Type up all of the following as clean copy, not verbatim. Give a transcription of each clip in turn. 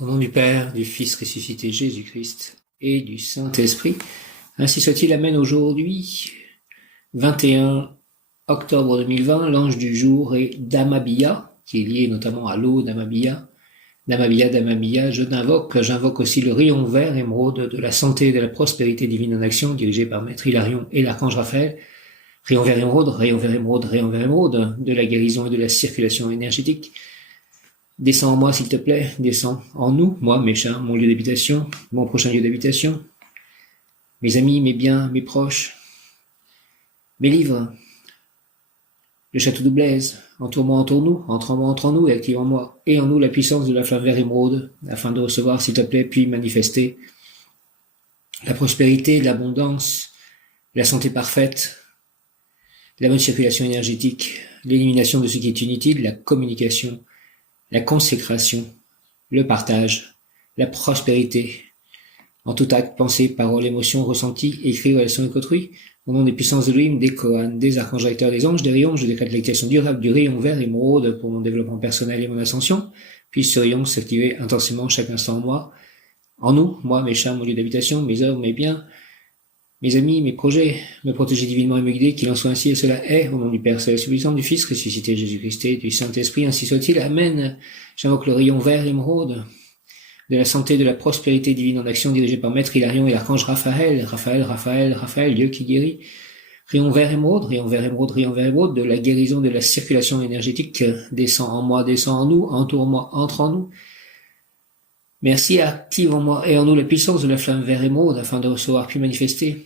Au nom du Père, du Fils ressuscité Jésus-Christ et du Saint-Esprit, ainsi soit-il. Amen. Aujourd'hui, 21 octobre 2020, l'ange du jour est Damabia, qui est lié notamment à l'eau, Damabia. Damabia, j'invoque aussi le rayon vert émeraude de la santé et de la prospérité divine en action, dirigé par Maître Hilarion et l'archange Raphaël. Rayon vert émeraude, de la guérison et de la circulation énergétique. Descends en moi, s'il te plaît, descends en nous, moi, mes chers, mon lieu d'habitation, mon prochain lieu d'habitation, mes amis, mes biens, mes proches, mes livres, le château de Blaise, entoure-moi, entoure-nous, entre-moi, entre nous et active en moi, et en nous la puissance de la flamme vert émeraude, afin de recevoir, s'il te plaît, puis manifester la prospérité, l'abondance, la santé parfaite, la bonne circulation énergétique, l'élimination de ce qui est inutile, la communication, la consécration, le partage, la prospérité, en tout acte, pensée, parole, émotion, ressenti, écrit, relation avec autrui, au nom des puissances d'Elohim, des Kohan, des archanges recteurs, des anges, des rayons, je décrète l'activation durable du rayon vert émeraude pour mon développement personnel et mon ascension, puis ce rayon s'activer intensément chaque instant en moi, en nous, moi, mes chers, mon lieu d'habitation, mes œuvres, mes biens, mes amis, mes projets, me protéger divinement et me guider, qu'il en soit ainsi et cela est, au nom du Père Céleste puissant, du Fils ressuscité Jésus-Christ et du Saint-Esprit, ainsi soit-il. Amen. J'invoque le rayon vert émeraude de la santé, de la prospérité divine en action, dirigé par Maître Hilarion et l'archange Raphaël, Dieu qui guérit. Rayon vert émeraude, de la guérison, de la circulation énergétique, descend en moi, descend en nous, entoure-moi, entre en nous. Merci, active en moi et en nous la puissance de la flamme vert émeraude afin de recevoir puis manifester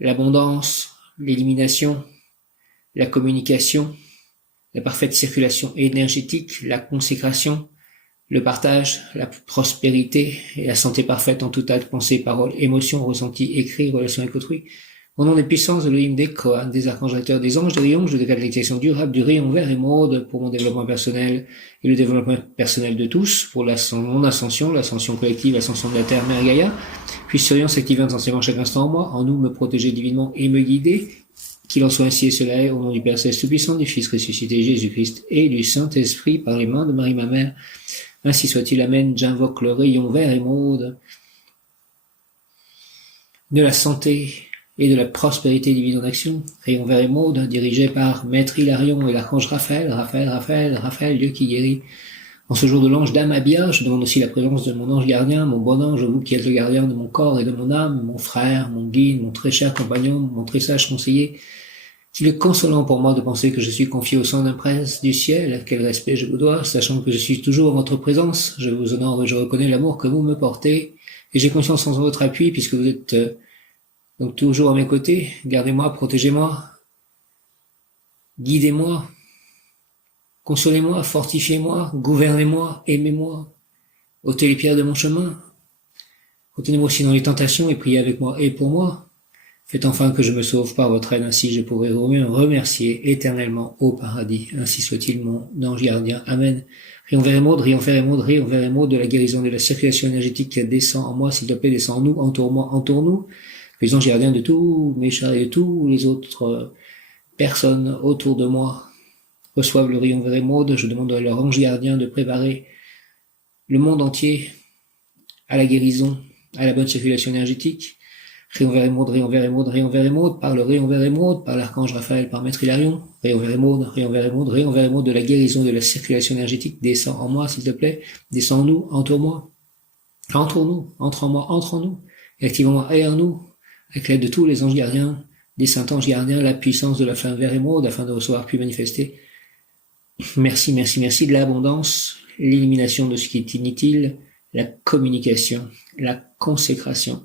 l'abondance, l'élimination, la communication, la parfaite circulation énergétique, la consécration, le partage, la prospérité et la santé parfaite en tout acte, pensée, parole, émotion, ressenti, écrit, relation avec autrui. Au nom des puissances de l'Elohim, des Kohan, des archanges recteurs, des anges, des rayons, je décrète l'activation durable du rayon vert émeraude pour mon développement personnel et le développement personnel de tous, pour mon ascension, l'ascension collective, l'ascension de la Terre, Mère Gaïa. Puis ce rayon s'active intensément chaque instant en moi, en nous me protéger divinement et me guider, qu'il en soit ainsi et cela est, au nom du Père Céleste tout-puissant, du Fils ressuscité Jésus-Christ et du Saint-Esprit par les mains de Marie ma mère. Ainsi soit-il, amen. J'invoque le rayon vert émeraude de la santé et de la prospérité divine en action, rayon vert émeraude, dirigé par Maître Hilarion et l'archange Raphaël, Dieu qui guérit. En ce jour de l'ange Damabia, je demande aussi la présence de mon ange gardien, mon bon ange, vous qui êtes le gardien de mon corps et de mon âme, mon frère, mon guide, mon très cher compagnon, mon très sage conseiller, qu'il est consolant pour moi de penser que je suis confié au sein d'un prince du ciel. Quel respect je vous dois, sachant que je suis toujours en votre présence. Je vous honore et je reconnais l'amour que vous me portez, et j'ai confiance en votre appui, puisque vous êtes donc toujours à mes côtés. Gardez-moi, protégez-moi, guidez-moi, consolez-moi, fortifiez-moi, gouvernez-moi, aimez-moi, ôtez les pierres de mon chemin. Retenez-moi aussi dans les tentations et priez avec moi et pour moi. Faites enfin que je me sauve par votre aide, ainsi je pourrai vous remercier éternellement au paradis. Ainsi soit-il, mon ange gardien. Amen. Rayon vert émeraude de la guérison, de la circulation énergétique qui descend en moi, s'il te plaît, descend en nous, entoure-moi, entoure-nous. Les anges gardiens de tous mes chers et de tous les autres personnes autour de moi reçoivent le rayon vert émeraude. Je demande à leur ange gardien de préparer le monde entier à la guérison, à la bonne circulation énergétique. Rayon vert émeraude, par le rayon vert émeraude, par l'archange Raphaël, par Maître Hilarion. Rayon vert émeraude de la guérison, de la circulation énergétique, descend en moi, s'il te plaît, descend en nous, entoure-moi, entoure-nous, entre en moi, entre en nous, et active en moi et en nous, avec l'aide de tous les anges gardiens, des saints anges gardiens, la puissance de la flamme vert émeraude, afin de recevoir puis manifester. Merci de l'abondance, l'élimination de ce qui est inutile, la communication, la consécration,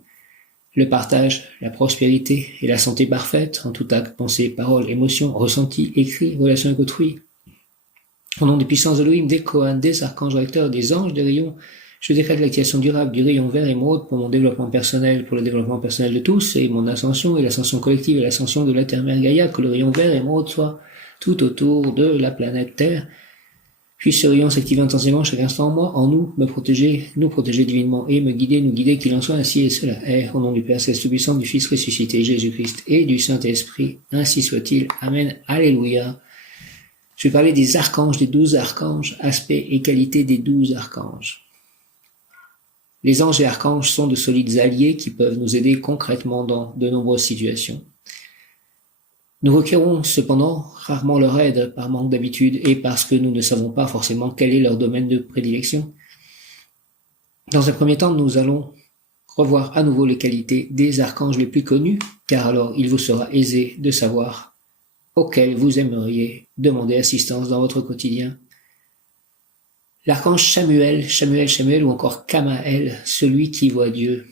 le partage, la prospérité et la santé parfaite en tout acte, pensée, parole, émotion, ressenti, écrit, relation avec autrui. Au nom des puissances d'Elohim, des Kohan, des archanges recteurs, des anges, des rayons, je décrète l'activation durable du rayon vert émeraude pour mon développement personnel, pour le développement personnel de tous, et mon ascension et l'ascension collective et l'ascension de la Terre Mère Gaïa, que le rayon vert émeraude soit tout autour de la planète Terre. Puis ce rayon s'active intensément chaque instant en moi, en nous, me protéger, nous protéger divinement et me guider, nous guider, qu'il en soit ainsi et cela est, au nom du Père Céleste tout-puissant, du Fils ressuscité Jésus-Christ et du Saint-Esprit, ainsi soit-il. Amen. Alléluia. Je vais parler des archanges, des 12 archanges, aspects et qualités des 12 archanges. Les anges et archanges sont de solides alliés qui peuvent nous aider concrètement dans de nombreuses situations. Nous requérons cependant rarement leur aide par manque d'habitude et parce que nous ne savons pas forcément quel est leur domaine de prédilection. Dans un premier temps, nous allons revoir à nouveau les qualités des archanges les plus connus, car alors il vous sera aisé de savoir auxquels vous aimeriez demander assistance dans votre quotidien. L'archange Chamuel ou encore Kamael, celui qui voit Dieu.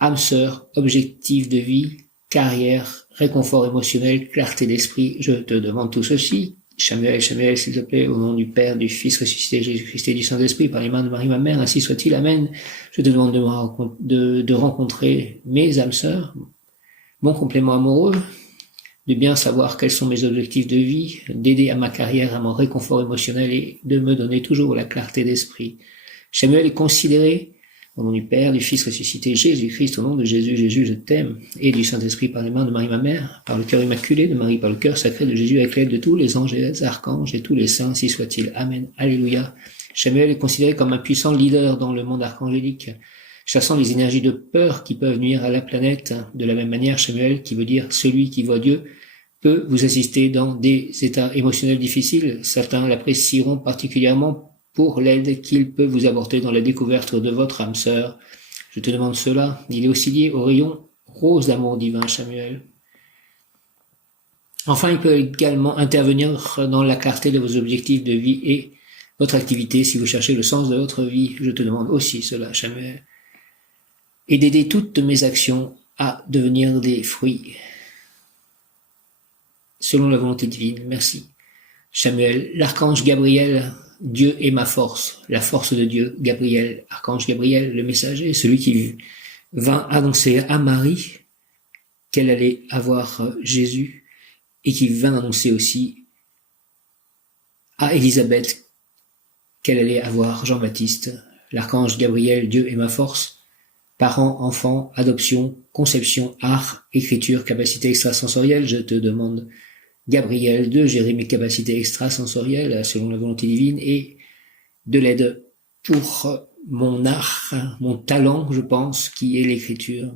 Âme sœur, objectif de vie, carrière, réconfort émotionnel, clarté d'esprit, je te demande tout ceci. Chamuel, s'il te plaît, au nom du Père, du Fils ressuscité, Jésus-Christ et du Saint-Esprit, par les mains de Marie, ma mère, ainsi soit-il, Amen. Je te demande de rencontrer mes âmes sœurs, mon complément amoureux, de bien savoir quels sont mes objectifs de vie, d'aider à ma carrière, à mon réconfort émotionnel et de me donner toujours la clarté d'esprit. Chamuel est considéré au nom du Père, du Fils ressuscité, Jésus-Christ, au nom de Jésus, je t'aime, et du Saint-Esprit par les mains de Marie, ma mère, par le cœur immaculé de Marie, par le cœur sacré de Jésus, avec l'aide de tous les anges et les archanges et tous les saints, ainsi soit-il. Amen. Alléluia. Chamuel est considéré comme un puissant leader dans le monde archangélique, chassant les énergies de peur qui peuvent nuire à la planète. De la même manière, Chamuel, qui veut dire celui qui voit Dieu, peut vous assister dans des états émotionnels difficiles. Certains l'apprécieront particulièrement pour l'aide qu'il peut vous apporter dans la découverte de votre âme sœur. Je te demande cela. Il est aussi lié au rayon rose d'amour divin, Chamuel. Enfin, il peut également intervenir dans la clarté de vos objectifs de vie et votre activité si vous cherchez le sens de votre vie. Je te demande aussi cela, Chamuel. Et d'aider toutes mes actions à devenir des fruits selon la volonté divine. Merci. Chamuel, l'archange Gabriel, Dieu est ma force, la force de Dieu, Gabriel, archange Gabriel, le messager, celui qui vint annoncer à Marie qu'elle allait avoir Jésus et qui vint annoncer aussi à Élisabeth qu'elle allait avoir Jean-Baptiste. L'archange Gabriel, Dieu est ma force, parents, enfants, adoption, conception, art, écriture, capacité extrasensorielle, je te demande Gabriel, de gérer mes capacités extrasensorielles selon la volonté divine et de l'aide pour mon art, mon talent, je pense, qui est l'écriture,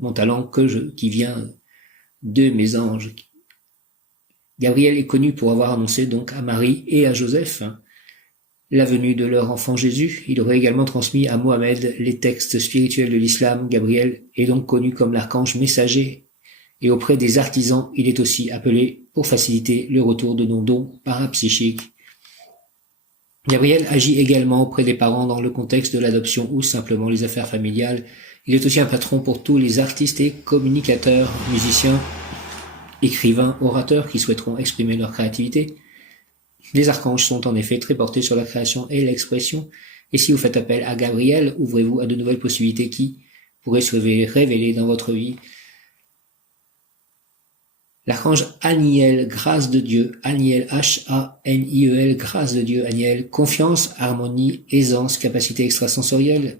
mon talent qui vient de mes anges. Gabriel est connu pour avoir annoncé donc à Marie et à Joseph la venue de leur enfant Jésus. Il aurait également transmis à Mohamed les textes spirituels de l'islam. Gabriel est donc connu comme l'archange messager. Et auprès des artisans, il est aussi appelé pour faciliter le retour de nos dons parapsychiques. Gabriel agit également auprès des parents dans le contexte de l'adoption ou simplement les affaires familiales. Il est aussi un patron pour tous les artistes et communicateurs, musiciens, écrivains, orateurs qui souhaiteront exprimer leur créativité. Les archanges sont en effet très portés sur la création et l'expression. Et si vous faites appel à Gabriel, ouvrez-vous à de nouvelles possibilités qui pourraient se révéler dans votre vie. L'archange Aniel, grâce de Dieu, Aniel, H-A-N-I-E-L, grâce de Dieu, Aniel, confiance, harmonie, aisance, capacité extrasensorielle,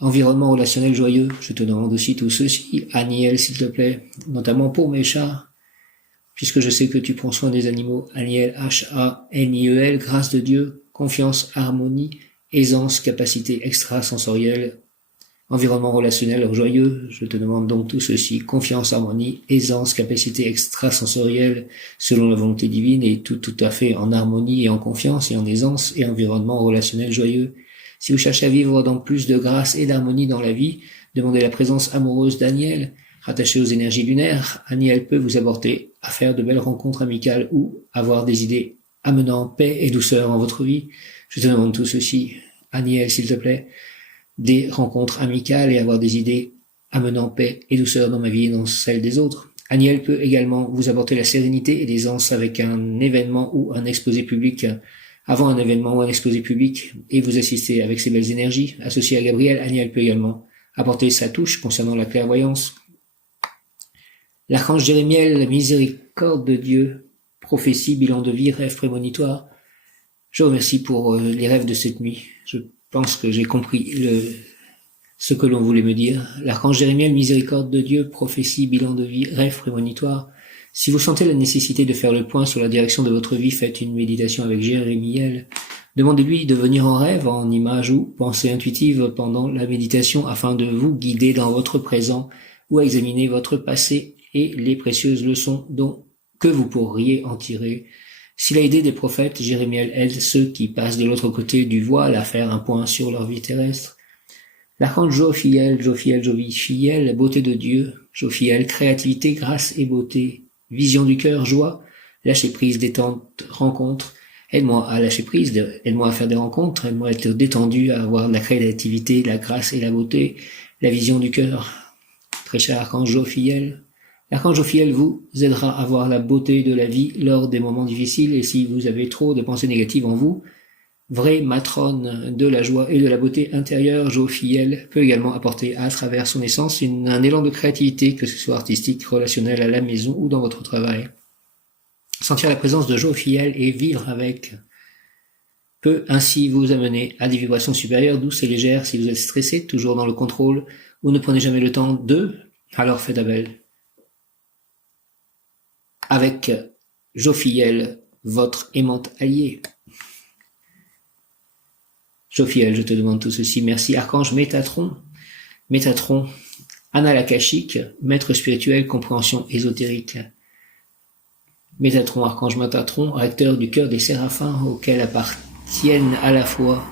environnement relationnel joyeux, je te demande aussi tout ceci, Aniel, s'il te plaît, notamment pour mes chats, puisque je sais que tu prends soin des animaux, Aniel, H-A-N-I-E-L, grâce de Dieu, confiance, harmonie, aisance, capacité extrasensorielle, environnement relationnel joyeux, je te demande donc tout ceci, confiance, harmonie, aisance, capacité extrasensorielle selon la volonté divine et tout à fait en harmonie et en confiance et en aisance et environnement relationnel joyeux. Si vous cherchez à vivre dans plus de grâce et d'harmonie dans la vie, demandez la présence amoureuse d'Aniel, rattaché aux énergies lunaires. Aniel peut vous apporter à faire de belles rencontres amicales ou avoir des idées amenant paix et douceur en votre vie. Je te demande tout ceci, Aniel, s'il te plaît, des rencontres amicales et avoir des idées amenant paix et douceur dans ma vie et dans celle des autres. Aniel peut également vous apporter la sérénité et l'aisance avec un événement ou un exposé public, avant un événement ou un exposé public, et vous assister avec ces belles énergies. Associé à Gabriel, Aniel peut également apporter sa touche concernant la clairvoyance. L'archange Jérémiel, la miséricorde de Dieu, prophétie, bilan de vie, rêve prémonitoire. Je remercie pour les rêves de cette nuit. Je pense que j'ai compris ce que l'on voulait me dire. L'archange Jérémiel, miséricorde de Dieu, prophétie, bilan de vie, rêve prémonitoire. Si vous sentez la nécessité de faire le point sur la direction de votre vie, faites une méditation avec Jérémiel. Demandez-lui de venir en rêve, en image ou pensée intuitive pendant la méditation afin de vous guider dans votre présent ou à examiner votre passé et les précieuses leçons que vous pourriez en tirer. S'il a aidé des prophètes, Jérémiel aide ceux qui passent de l'autre côté du voile à faire un point sur leur vie terrestre. L'archange Jophiel, beauté de Dieu, Jophiel, créativité, grâce et beauté, vision du cœur, joie, lâcher prise, détente, rencontre. Aide-moi à lâcher prise, aide-moi à faire des rencontres, aide-moi à être détendu, à avoir la créativité, la grâce et la beauté, la vision du cœur. Très cher archange Jophiel, l'archange Jophiel vous aidera à voir la beauté de la vie lors des moments difficiles et si vous avez trop de pensées négatives en vous, vraie matrone de la joie et de la beauté intérieure, Jophiel peut également apporter à travers son essence un élan de créativité, que ce soit artistique, relationnel à la maison ou dans votre travail. Sentir la présence de Jophiel et vivre avec peut ainsi vous amener à des vibrations supérieures, douces et légères. Si vous êtes stressé, toujours dans le contrôle, ou ne prenez jamais le temps alors faites appel avec Jophiel, votre aimante allié. Jophiel, je te demande tout ceci. Merci, archange Métatron, Analakashique, maître spirituel, compréhension ésotérique. Métatron, archange Métatron, recteur du cœur des séraphins auxquels appartiennent à la fois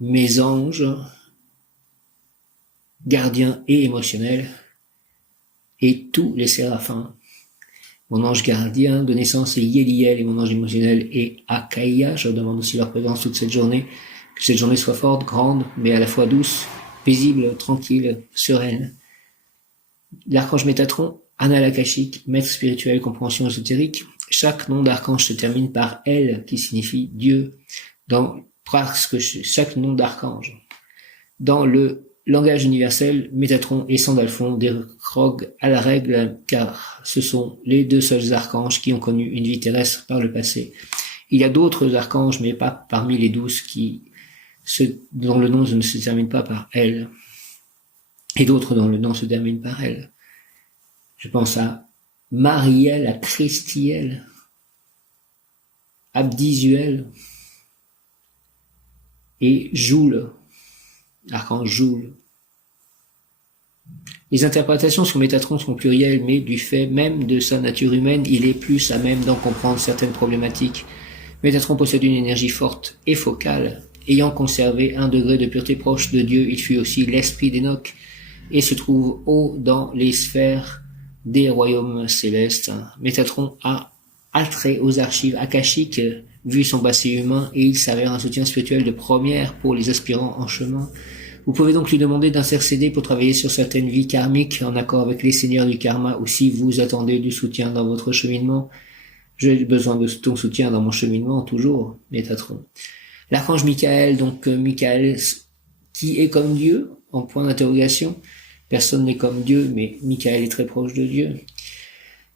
mes anges, gardiens et émotionnels, et tous les séraphins. Mon ange gardien de naissance est Yéliel et mon ange émotionnel est Akaïa. Je demande aussi leur présence toute cette journée. Que cette journée soit forte, grande, mais à la fois douce, paisible, tranquille, sereine. L'archange Métatron, Analakashique, maître spirituel, compréhension ésotérique. Chaque nom d'archange se termine par L, qui signifie Dieu, parce que chaque nom d'archange. Dans le langage universel, Métatron et Sandalphon dérogent à la règle car ce sont les deux seuls archanges qui ont connu une vie terrestre par le passé. Il y a d'autres archanges, mais pas parmi les 12 dont le nom ne se termine pas par L, et d'autres dont le nom se termine par L. Je pense à Mariel, à Christiel, Abdisuel et Joule, l'archange Joule. Les interprétations sur Métatron sont plurielles, mais du fait même de sa nature humaine, il est plus à même d'en comprendre certaines problématiques. Métatron possède une énergie forte et focale. Ayant conservé un degré de pureté proche de Dieu, il fut aussi l'esprit d'Enoch et se trouve haut dans les sphères des royaumes célestes. Métatron a attrait aux archives akashiques, vu son passé humain, et il s'avère un soutien spirituel de première pour les aspirants en chemin. Vous pouvez donc lui demander d'intercéder pour travailler sur certaines vies karmiques en accord avec les seigneurs du karma, ou si vous attendez du soutien dans votre cheminement. J'ai besoin de ton soutien dans mon cheminement, toujours, Métatron. L'archange Michael, Michael, qui est comme Dieu, en point d'interrogation. Personne n'est comme Dieu, mais Michael est très proche de Dieu.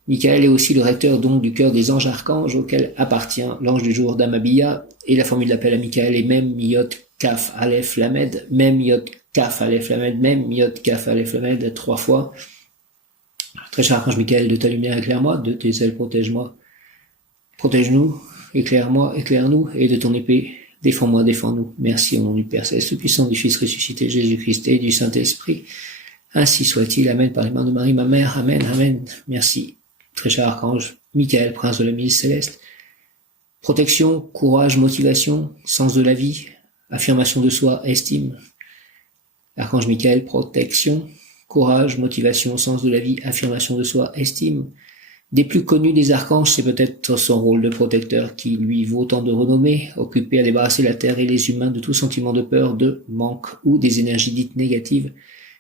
Michael est aussi le recteur donc du cœur des anges archanges auquel appartient l'ange du jour d'Amabia, et la formule d'appel à Michael est Mem Yot Kaf Aleph Lamed, Mem Yot Kaf Aleph Lamed, Mem Yot Kaf Aleph Lamed, 3 fois. Très cher archange Michael, de ta lumière éclaire-moi, de tes ailes protège-moi. Protège-nous, éclaire-moi, éclaire-nous, et de ton épée, défends-moi, défends-nous. Merci au nom du Père Céleste puissant, du Fils ressuscité Jésus-Christ et du Saint-Esprit. Ainsi soit-il. Amen. Par les mains de Marie, ma mère. Amen. Amen. Merci. Très cher archange Michael, prince de la milice céleste. Protection, courage, motivation, sens de la vie, affirmation de soi, estime. Archange Michael, protection, courage, motivation, sens de la vie, affirmation de soi, estime. Des plus connus des archanges, c'est peut-être son rôle de protecteur qui lui vaut tant de renommée, occupé à débarrasser la terre et les humains de tout sentiment de peur, de manque ou des énergies dites négatives.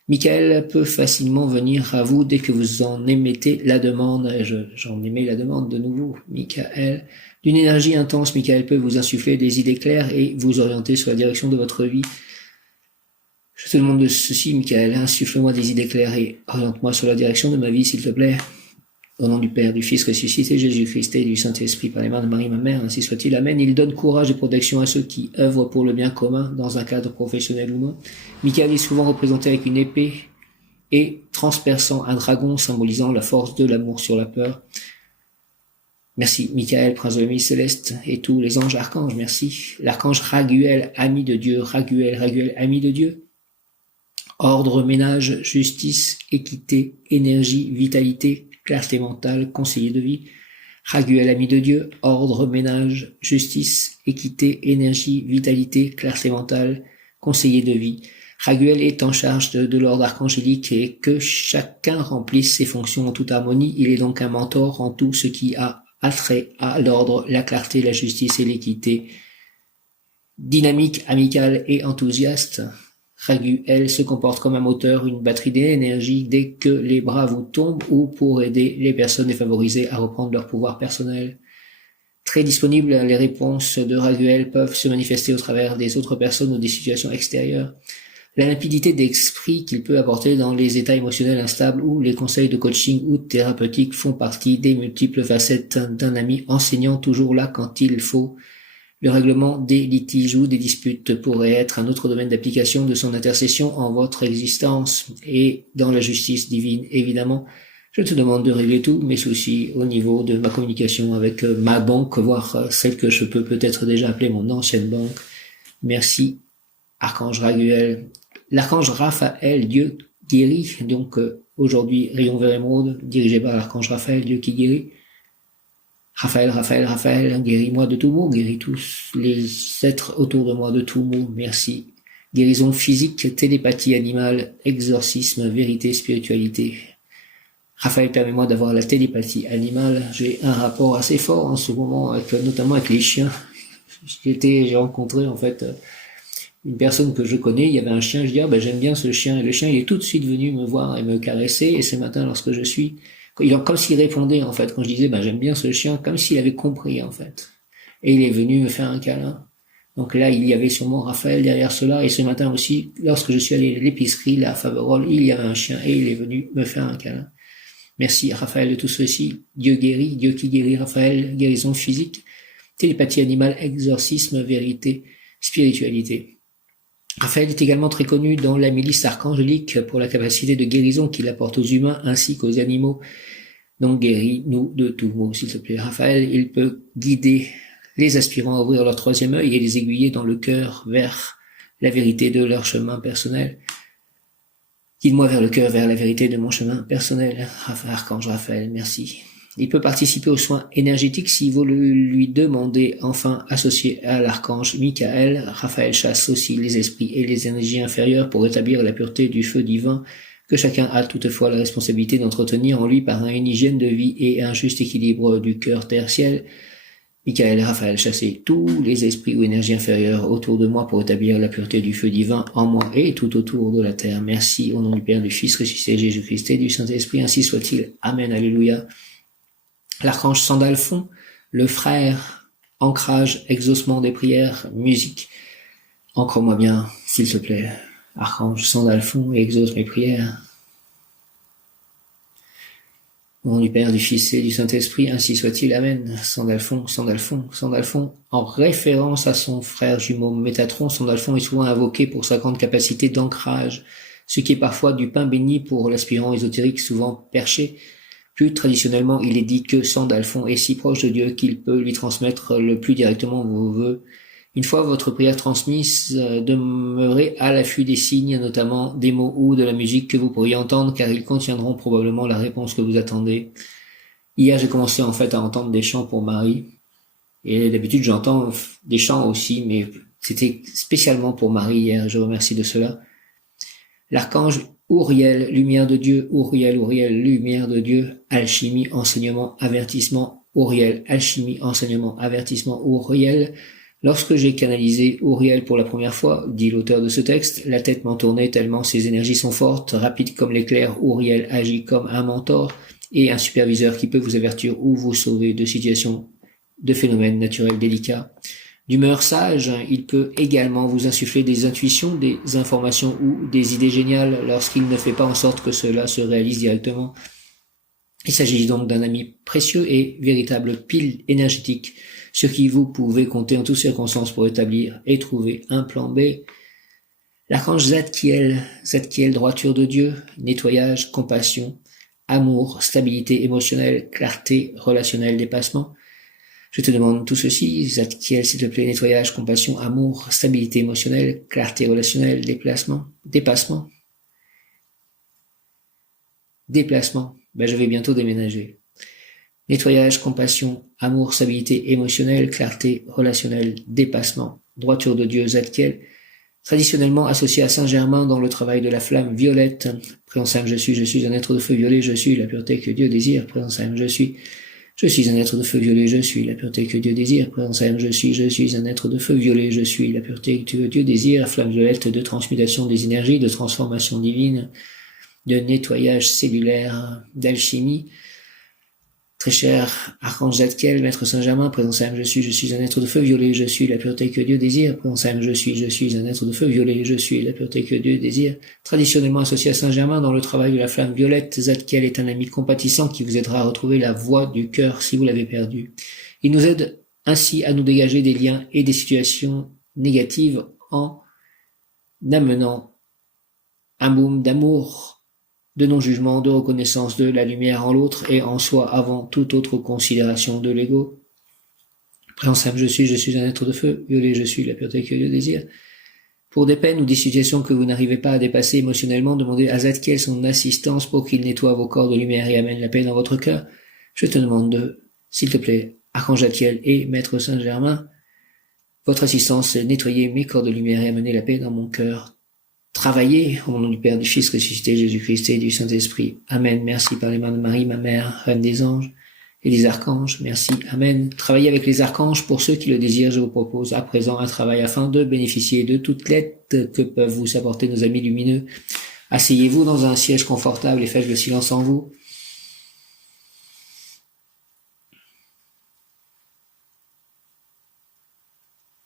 Michael peut facilement venir à vous dès que vous en émettez la demande. J'en émets la demande de nouveau, Michael. D'une énergie intense, Michael peut vous insuffler des idées claires et vous orienter sur la direction de votre vie. Je te demande de ceci, Michael, insuffle-moi des idées claires et oriente-moi sur la direction de ma vie, s'il te plaît. Au nom du Père, du Fils ressuscité, Jésus-Christ et du Saint-Esprit, par les mains de Marie, ma mère, ainsi soit-il. Amen. Il donne courage et protection à ceux qui œuvrent pour le bien commun, dans un cadre professionnel ou non. Michael est souvent représenté avec une épée et transperçant un dragon, symbolisant la force de l'amour sur la peur. Merci, Michael, prince de la nuit céleste, et tous les anges archanges, merci. L'archange Raguel, ami de Dieu, Raguel, ami de Dieu. Ordre, ménage, justice, équité, énergie, vitalité, clarté mentale, conseiller de vie. Raguel, ami de Dieu, ordre, ménage, justice, équité, énergie, vitalité, clarté mentale, conseiller de vie. Raguel est en charge de l'ordre archangélique et que chacun remplisse ses fonctions en toute harmonie. Il est donc un mentor en tout ce qui a attrait à l'ordre, la clarté, la justice et l'équité. Dynamique, amical et enthousiaste. Raguel se comporte comme un moteur, une batterie d'énergie dès que les bras vous tombent ou pour aider les personnes défavorisées à reprendre leur pouvoir personnel. Très disponible, les réponses de Raguel peuvent se manifester au travers des autres personnes ou des situations extérieures. La limpidité d'esprit qu'il peut apporter dans les états émotionnels instables ou les conseils de coaching ou thérapeutique font partie des multiples facettes d'un ami enseignant toujours là quand il faut. Le règlement des litiges ou des disputes pourrait être un autre domaine d'application de son intercession en votre existence et dans la justice divine. Évidemment, je te demande de régler tous mes soucis au niveau de ma communication avec ma banque, voire celle que je peux peut-être déjà appeler mon ancienne banque. Merci, Archange Raguel. L'archange Raphaël, Dieu guérit, donc aujourd'hui, rayon vers émeraude, dirigé par l'archange Raphaël, Dieu qui guérit. Raphaël, guéris-moi de tout mot, guéris tous les êtres autour de moi de tout mot, merci. Guérison physique, télépathie animale, exorcisme, vérité, spiritualité. Raphaël, permets-moi d'avoir la télépathie animale. J'ai un rapport assez fort en ce moment, notamment avec les chiens. J'ai rencontré en fait une personne que je connais, il y avait un chien, je dis j'aime bien ce chien, et le chien il est tout de suite venu me voir et me caresser, et ce matin lorsque je suis, comme s'il répondait en fait, quand je disais j'aime bien ce chien, comme s'il avait compris en fait, et il est venu me faire un câlin. Donc là il y avait sûrement Raphaël derrière cela, et ce matin aussi, lorsque je suis allé à l'épicerie, là à Faverolles, il y avait un chien, et il est venu me faire un câlin. Merci Raphaël de tout ceci, Dieu guérit, Dieu qui guérit Raphaël, guérison physique, télépathie animale, exorcisme, vérité, spiritualité. Raphaël est également très connu dans la milice archangélique pour la capacité de guérison qu'il apporte aux humains ainsi qu'aux animaux. Donc guéris-nous de tout mot, s'il te plaît. Raphaël, il peut guider les aspirants à ouvrir leur troisième œil et les aiguiller dans le cœur vers la vérité de leur chemin personnel. Guide-moi vers le cœur, vers la vérité de mon chemin personnel. Archange Raphaël, merci. Il peut participer aux soins énergétiques si vous lui demandez, enfin associé à l'archange Michael. Raphaël chasse aussi les esprits et les énergies inférieures pour établir la pureté du feu divin que chacun a toutefois la responsabilité d'entretenir en lui par une hygiène de vie et un juste équilibre du cœur terre-ciel. Michael et Raphaël, chassez tous les esprits ou énergies inférieures autour de moi pour établir la pureté du feu divin en moi et tout autour de la terre. Merci au nom du Père, du Fils, ressuscité Jésus-Christ et du Saint-Esprit, ainsi soit-il. Amen, alléluia. L'archange Sandalphon, le frère, ancrage, exaucement des prières, musique. Ancre-moi bien, s'il te plaît. Archange Sandalphon, exauce mes prières. Au nom du Père, du Fils et du Saint-Esprit, ainsi soit-il. Amen. Sandalphon, en référence à son frère jumeau Métatron, Sandalphon est souvent invoqué pour sa grande capacité d'ancrage, ce qui est parfois du pain béni pour l'aspirant ésotérique souvent perché. Plus traditionnellement, il est dit que Sandalphon est si proche de Dieu qu'il peut lui transmettre le plus directement vos vœux. Une fois votre prière transmise, demeurez à l'affût des signes, notamment des mots ou de la musique que vous pourriez entendre, car ils contiendront probablement la réponse que vous attendez. Hier, j'ai commencé en fait à entendre des chants pour Marie, et d'habitude j'entends des chants aussi, mais c'était spécialement pour Marie hier, je remercie de cela. L'archange Uriel, lumière de Dieu, Uriel, lumière de Dieu, alchimie, enseignement, avertissement, Uriel, alchimie, enseignement, avertissement, Uriel. Lorsque j'ai canalisé Uriel pour la première fois, dit l'auteur de ce texte, la tête m'en tournait tellement ses énergies sont fortes, rapides comme l'éclair, Uriel agit comme un mentor et un superviseur qui peut vous avertir ou vous sauver de situations, de phénomènes naturels délicats. D'humeur sage, il peut également vous insuffler des intuitions, des informations ou des idées géniales lorsqu'il ne fait pas en sorte que cela se réalise directement. Il s'agit donc d'un ami précieux et véritable pile énergétique, sur qui vous pouvez compter en toutes circonstances pour établir et trouver un plan B. L'archange Zadkiel, droiture de Dieu, nettoyage, compassion, amour, stabilité émotionnelle, clarté relationnelle, dépassement. Je te demande tout ceci, Zadkiel, s'il te plaît, nettoyage, compassion, amour, stabilité émotionnelle, clarté relationnelle, déplacement. Je vais bientôt déménager. Nettoyage, compassion, amour, stabilité émotionnelle, clarté relationnelle, dépassement. Droiture de Dieu, Zadkiel, traditionnellement associé à Saint-Germain dans le travail de la flamme violette. Présence âme, je suis un être de feu violet, je suis la pureté que Dieu désire. Présence âme, je suis un être de feu violet, je suis la pureté que Dieu désire. Présence âme, je suis un être de feu violet, je suis la pureté que Dieu désire. Flamme violette de transmutation des énergies, de transformation divine, de nettoyage cellulaire, d'alchimie. Très cher Archange Zadkiel, Maître Saint-Germain, présence âme, je suis un être de feu violet, je suis la pureté que Dieu désire. Présence âme, je suis un être de feu violet, je suis la pureté que Dieu désire. Traditionnellement associé à Saint-Germain dans le travail de la flamme violette, Zadkiel est un ami compatissant qui vous aidera à retrouver la voie du cœur si vous l'avez perdue. Il nous aide ainsi à nous dégager des liens et des situations négatives en amenant un boom d'amour, de non-jugement, de reconnaissance de la lumière en l'autre et en soi avant toute autre considération de l'ego. Présence âme, je suis un être de feu, violet, je suis la pureté que Dieu désire. Pour des peines ou des situations que vous n'arrivez pas à dépasser émotionnellement, demandez à Zadkiel son assistance pour qu'il nettoie vos corps de lumière et amène la paix dans votre cœur. Je te demande s'il te plaît, Archange Zadkiel et Maître Saint-Germain, votre assistance, nettoyer mes corps de lumière et amener la paix dans mon cœur. Travaillez au nom du Père, du Fils ressuscité, Jésus-Christ et du Saint-Esprit. Amen. Merci par les mains de Marie, ma mère, Reine des anges et des archanges. Merci. Amen. Travaillez avec les archanges pour ceux qui le désirent. Je vous propose à présent un travail afin de bénéficier de toute l'aide que peuvent vous apporter nos amis lumineux. Asseyez-vous dans un siège confortable et faites le silence en vous.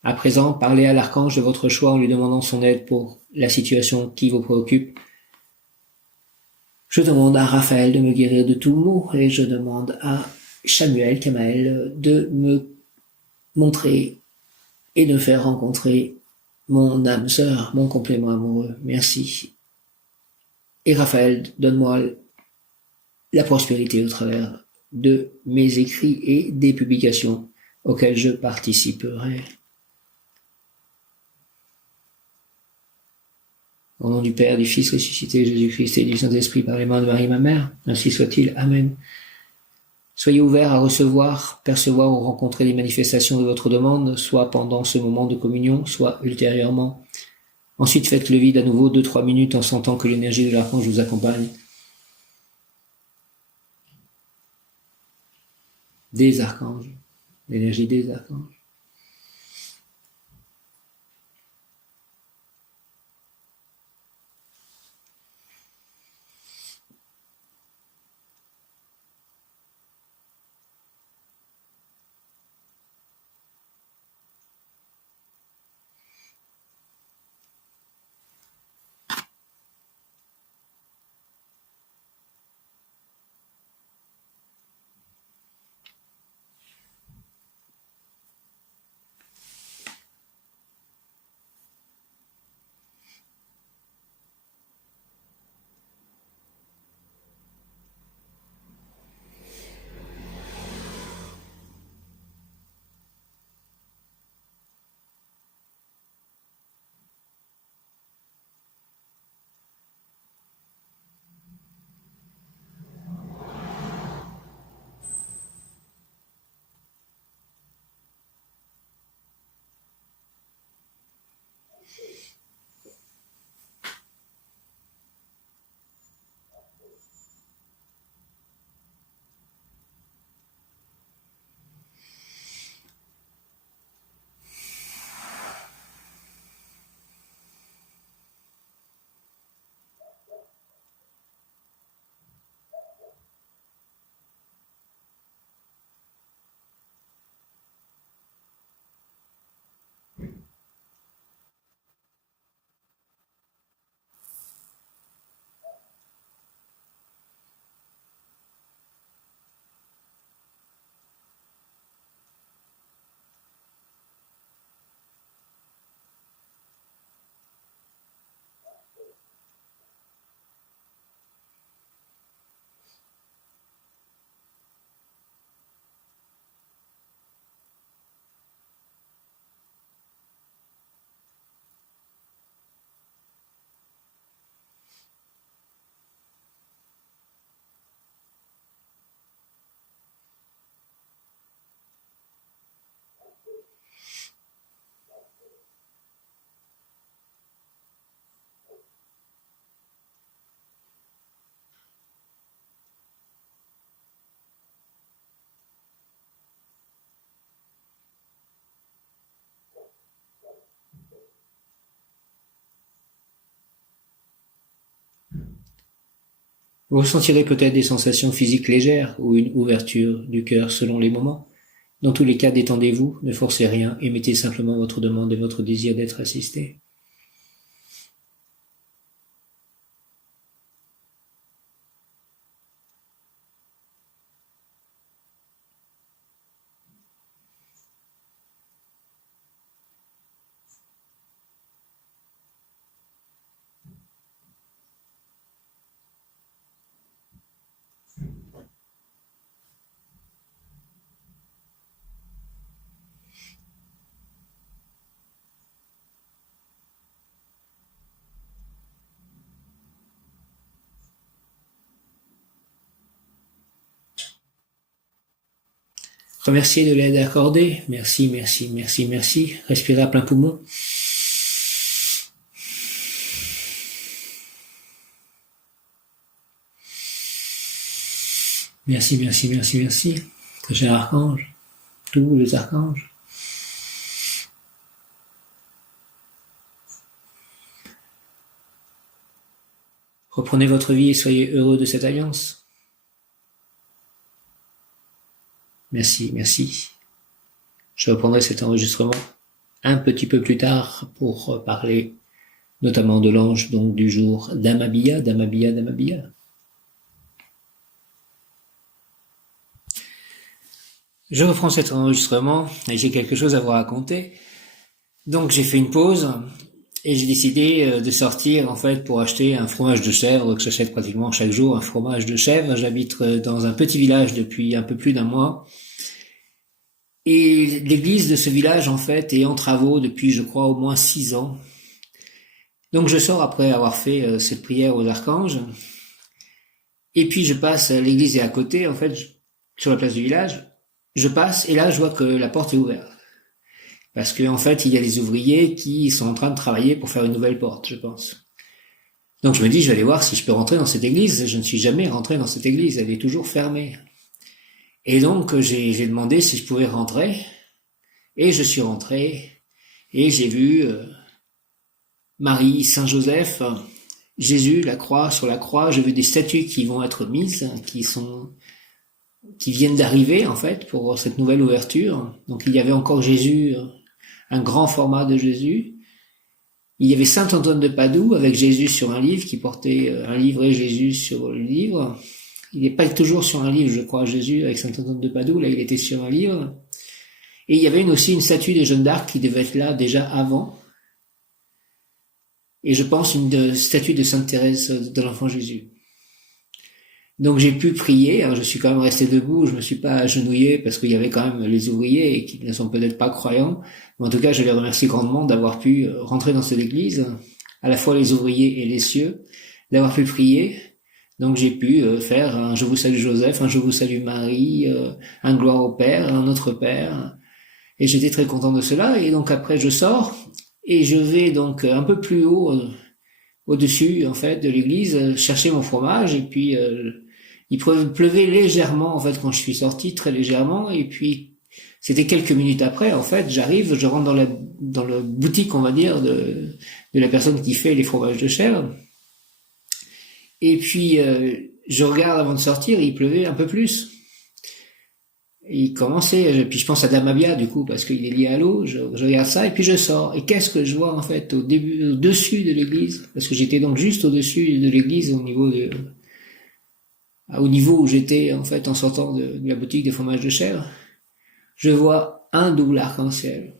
À présent, parlez à l'archange de votre choix en lui demandant son aide pour la situation qui vous préoccupe. Je demande à Raphaël de me guérir de tout maux et je demande à Kamael de me montrer et de faire rencontrer mon âme sœur, mon complément amoureux. Merci. Et Raphaël, donne-moi la prospérité au travers de mes écrits et des publications auxquelles je participerai. Au nom du Père, du Fils ressuscité, Jésus-Christ et du Saint-Esprit, par les mains de Marie, ma mère, ainsi soit-il. Amen. Soyez ouverts à recevoir, percevoir ou rencontrer les manifestations de votre demande, soit pendant ce moment de communion, soit ultérieurement. Ensuite, faites le vide à nouveau 2-3 minutes en sentant que l'énergie de l'archange vous accompagne. Des archanges, l'énergie des archanges. Vous ressentirez peut-être des sensations physiques légères ou une ouverture du cœur selon les moments. Dans tous les cas, détendez-vous, ne forcez rien, émettez simplement votre demande et votre désir d'être assisté. Remerciez de l'aide accordée. Merci, merci, merci, merci. Respirez à plein poumon. Merci, merci, merci, merci. Très cher archange, tous les archanges. Reprenez votre vie et soyez heureux de cette alliance. Merci, merci. Je reprendrai cet enregistrement un petit peu plus tard pour parler notamment de l'ange donc du jour d'Amabia, d'Amabia, d'Amabia. Je reprends cet enregistrement et j'ai quelque chose à vous raconter. Donc j'ai fait une pause et j'ai décidé de sortir en fait pour acheter un fromage de chèvre que j'achète pratiquement chaque jour, un fromage de chèvre. J'habite dans un petit village depuis un peu plus d'un mois. Et l'église de ce village, en fait, est en travaux depuis, je crois, au moins 6 ans. Donc je sors après avoir fait cette prière aux archanges. Et puis je passe, l'église est à côté, en fait, sur la place du village. Je passe et là, je vois que la porte est ouverte. Parce qu'en fait, il y a des ouvriers qui sont en train de travailler pour faire une nouvelle porte, je pense. Donc je me dis, je vais aller voir si je peux rentrer dans cette église. Je ne suis jamais rentré dans cette église, elle est toujours fermée. Et donc, j'ai demandé si je pouvais rentrer, et je suis rentré, et j'ai vu Marie, Saint Joseph, Jésus, la croix, sur la croix, j'ai vu des statues qui vont être mises, qui viennent d'arriver, en fait, pour cette nouvelle ouverture. Donc, il y avait encore Jésus, un grand format de Jésus. Il y avait Saint Antoine de Padoue, avec Jésus sur un livre, qui portait un livre et Jésus sur le livre. Il n'est pas toujours sur un livre, je crois, Jésus, avec Saint Antoine de Padoue, là il était sur un livre. Et il y avait aussi une statue de Jeanne d'Arc qui devait être là déjà avant. Et je pense une statue de Sainte Thérèse de l'Enfant Jésus. Donc j'ai pu prier, je suis quand même resté debout, je me suis pas agenouillé parce qu'il y avait quand même les ouvriers et qui ne sont peut-être pas croyants. Mais en tout cas, je les remercie grandement d'avoir pu rentrer dans cette église, à la fois les ouvriers et les cieux, d'avoir pu prier. Donc j'ai pu faire un Je vous salue Joseph, un Je vous salue Marie, un Gloire au Père, un Notre Père. Et j'étais très content de cela. Et donc après je sors et je vais donc un peu plus haut, au-dessus en fait de l'église, chercher mon fromage. Et puis il pleuvait légèrement en fait quand je suis sorti, très légèrement. Et puis c'était quelques minutes après en fait, j'arrive, je rentre dans la boutique on va dire de la personne qui fait les fromages de chèvre. Et puis, je regarde avant de sortir, il pleuvait un peu plus. Il commençait, puis je pense à Damabia, du coup, parce qu'il est lié à l'eau, je regarde ça, et puis je sors. Et qu'est-ce que je vois, en fait, au-dessus de l'église? Parce que j'étais donc juste au-dessus de l'église, au niveau où j'étais, en fait, en sortant de la boutique des fromages de chèvre. Je vois un double arc-en-ciel.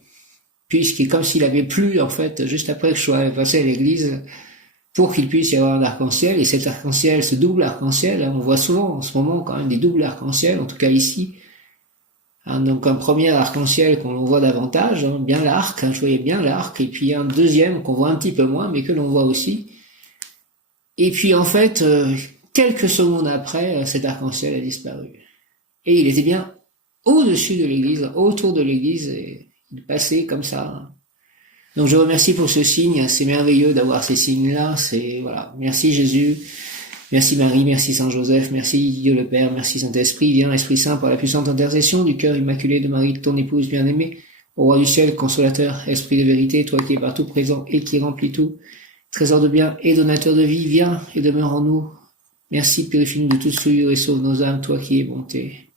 Puisqu'il est comme s'il avait plu, en fait, juste après que je sois passé à l'église, pour qu'il puisse y avoir un arc-en-ciel, et cet arc-en-ciel, ce double arc-en-ciel, on voit souvent en ce moment quand même des doubles arc-en-ciel, en tout cas ici. Donc un premier arc-en-ciel qu'on voit davantage, bien l'arc, je voyais bien l'arc, et puis un deuxième qu'on voit un petit peu moins, mais que l'on voit aussi. Et puis en fait, quelques secondes après, cet arc-en-ciel a disparu. Et il était bien au-dessus de l'église, autour de l'église, et il passait comme ça. Donc je remercie pour ce signe, c'est merveilleux d'avoir ces signes-là, voilà. Merci Jésus, merci Marie, merci Saint Joseph, merci Dieu le Père, merci Saint-Esprit, viens Esprit Saint par la puissante intercession du cœur immaculé de Marie, ton épouse bien-aimée, au roi du ciel, consolateur, esprit de vérité, toi qui es partout présent et qui remplis tout, trésor de bien et donateur de vie, viens et demeure en nous. Merci, purifie-nous de toute souillure et sauve nos âmes, toi qui es bonté.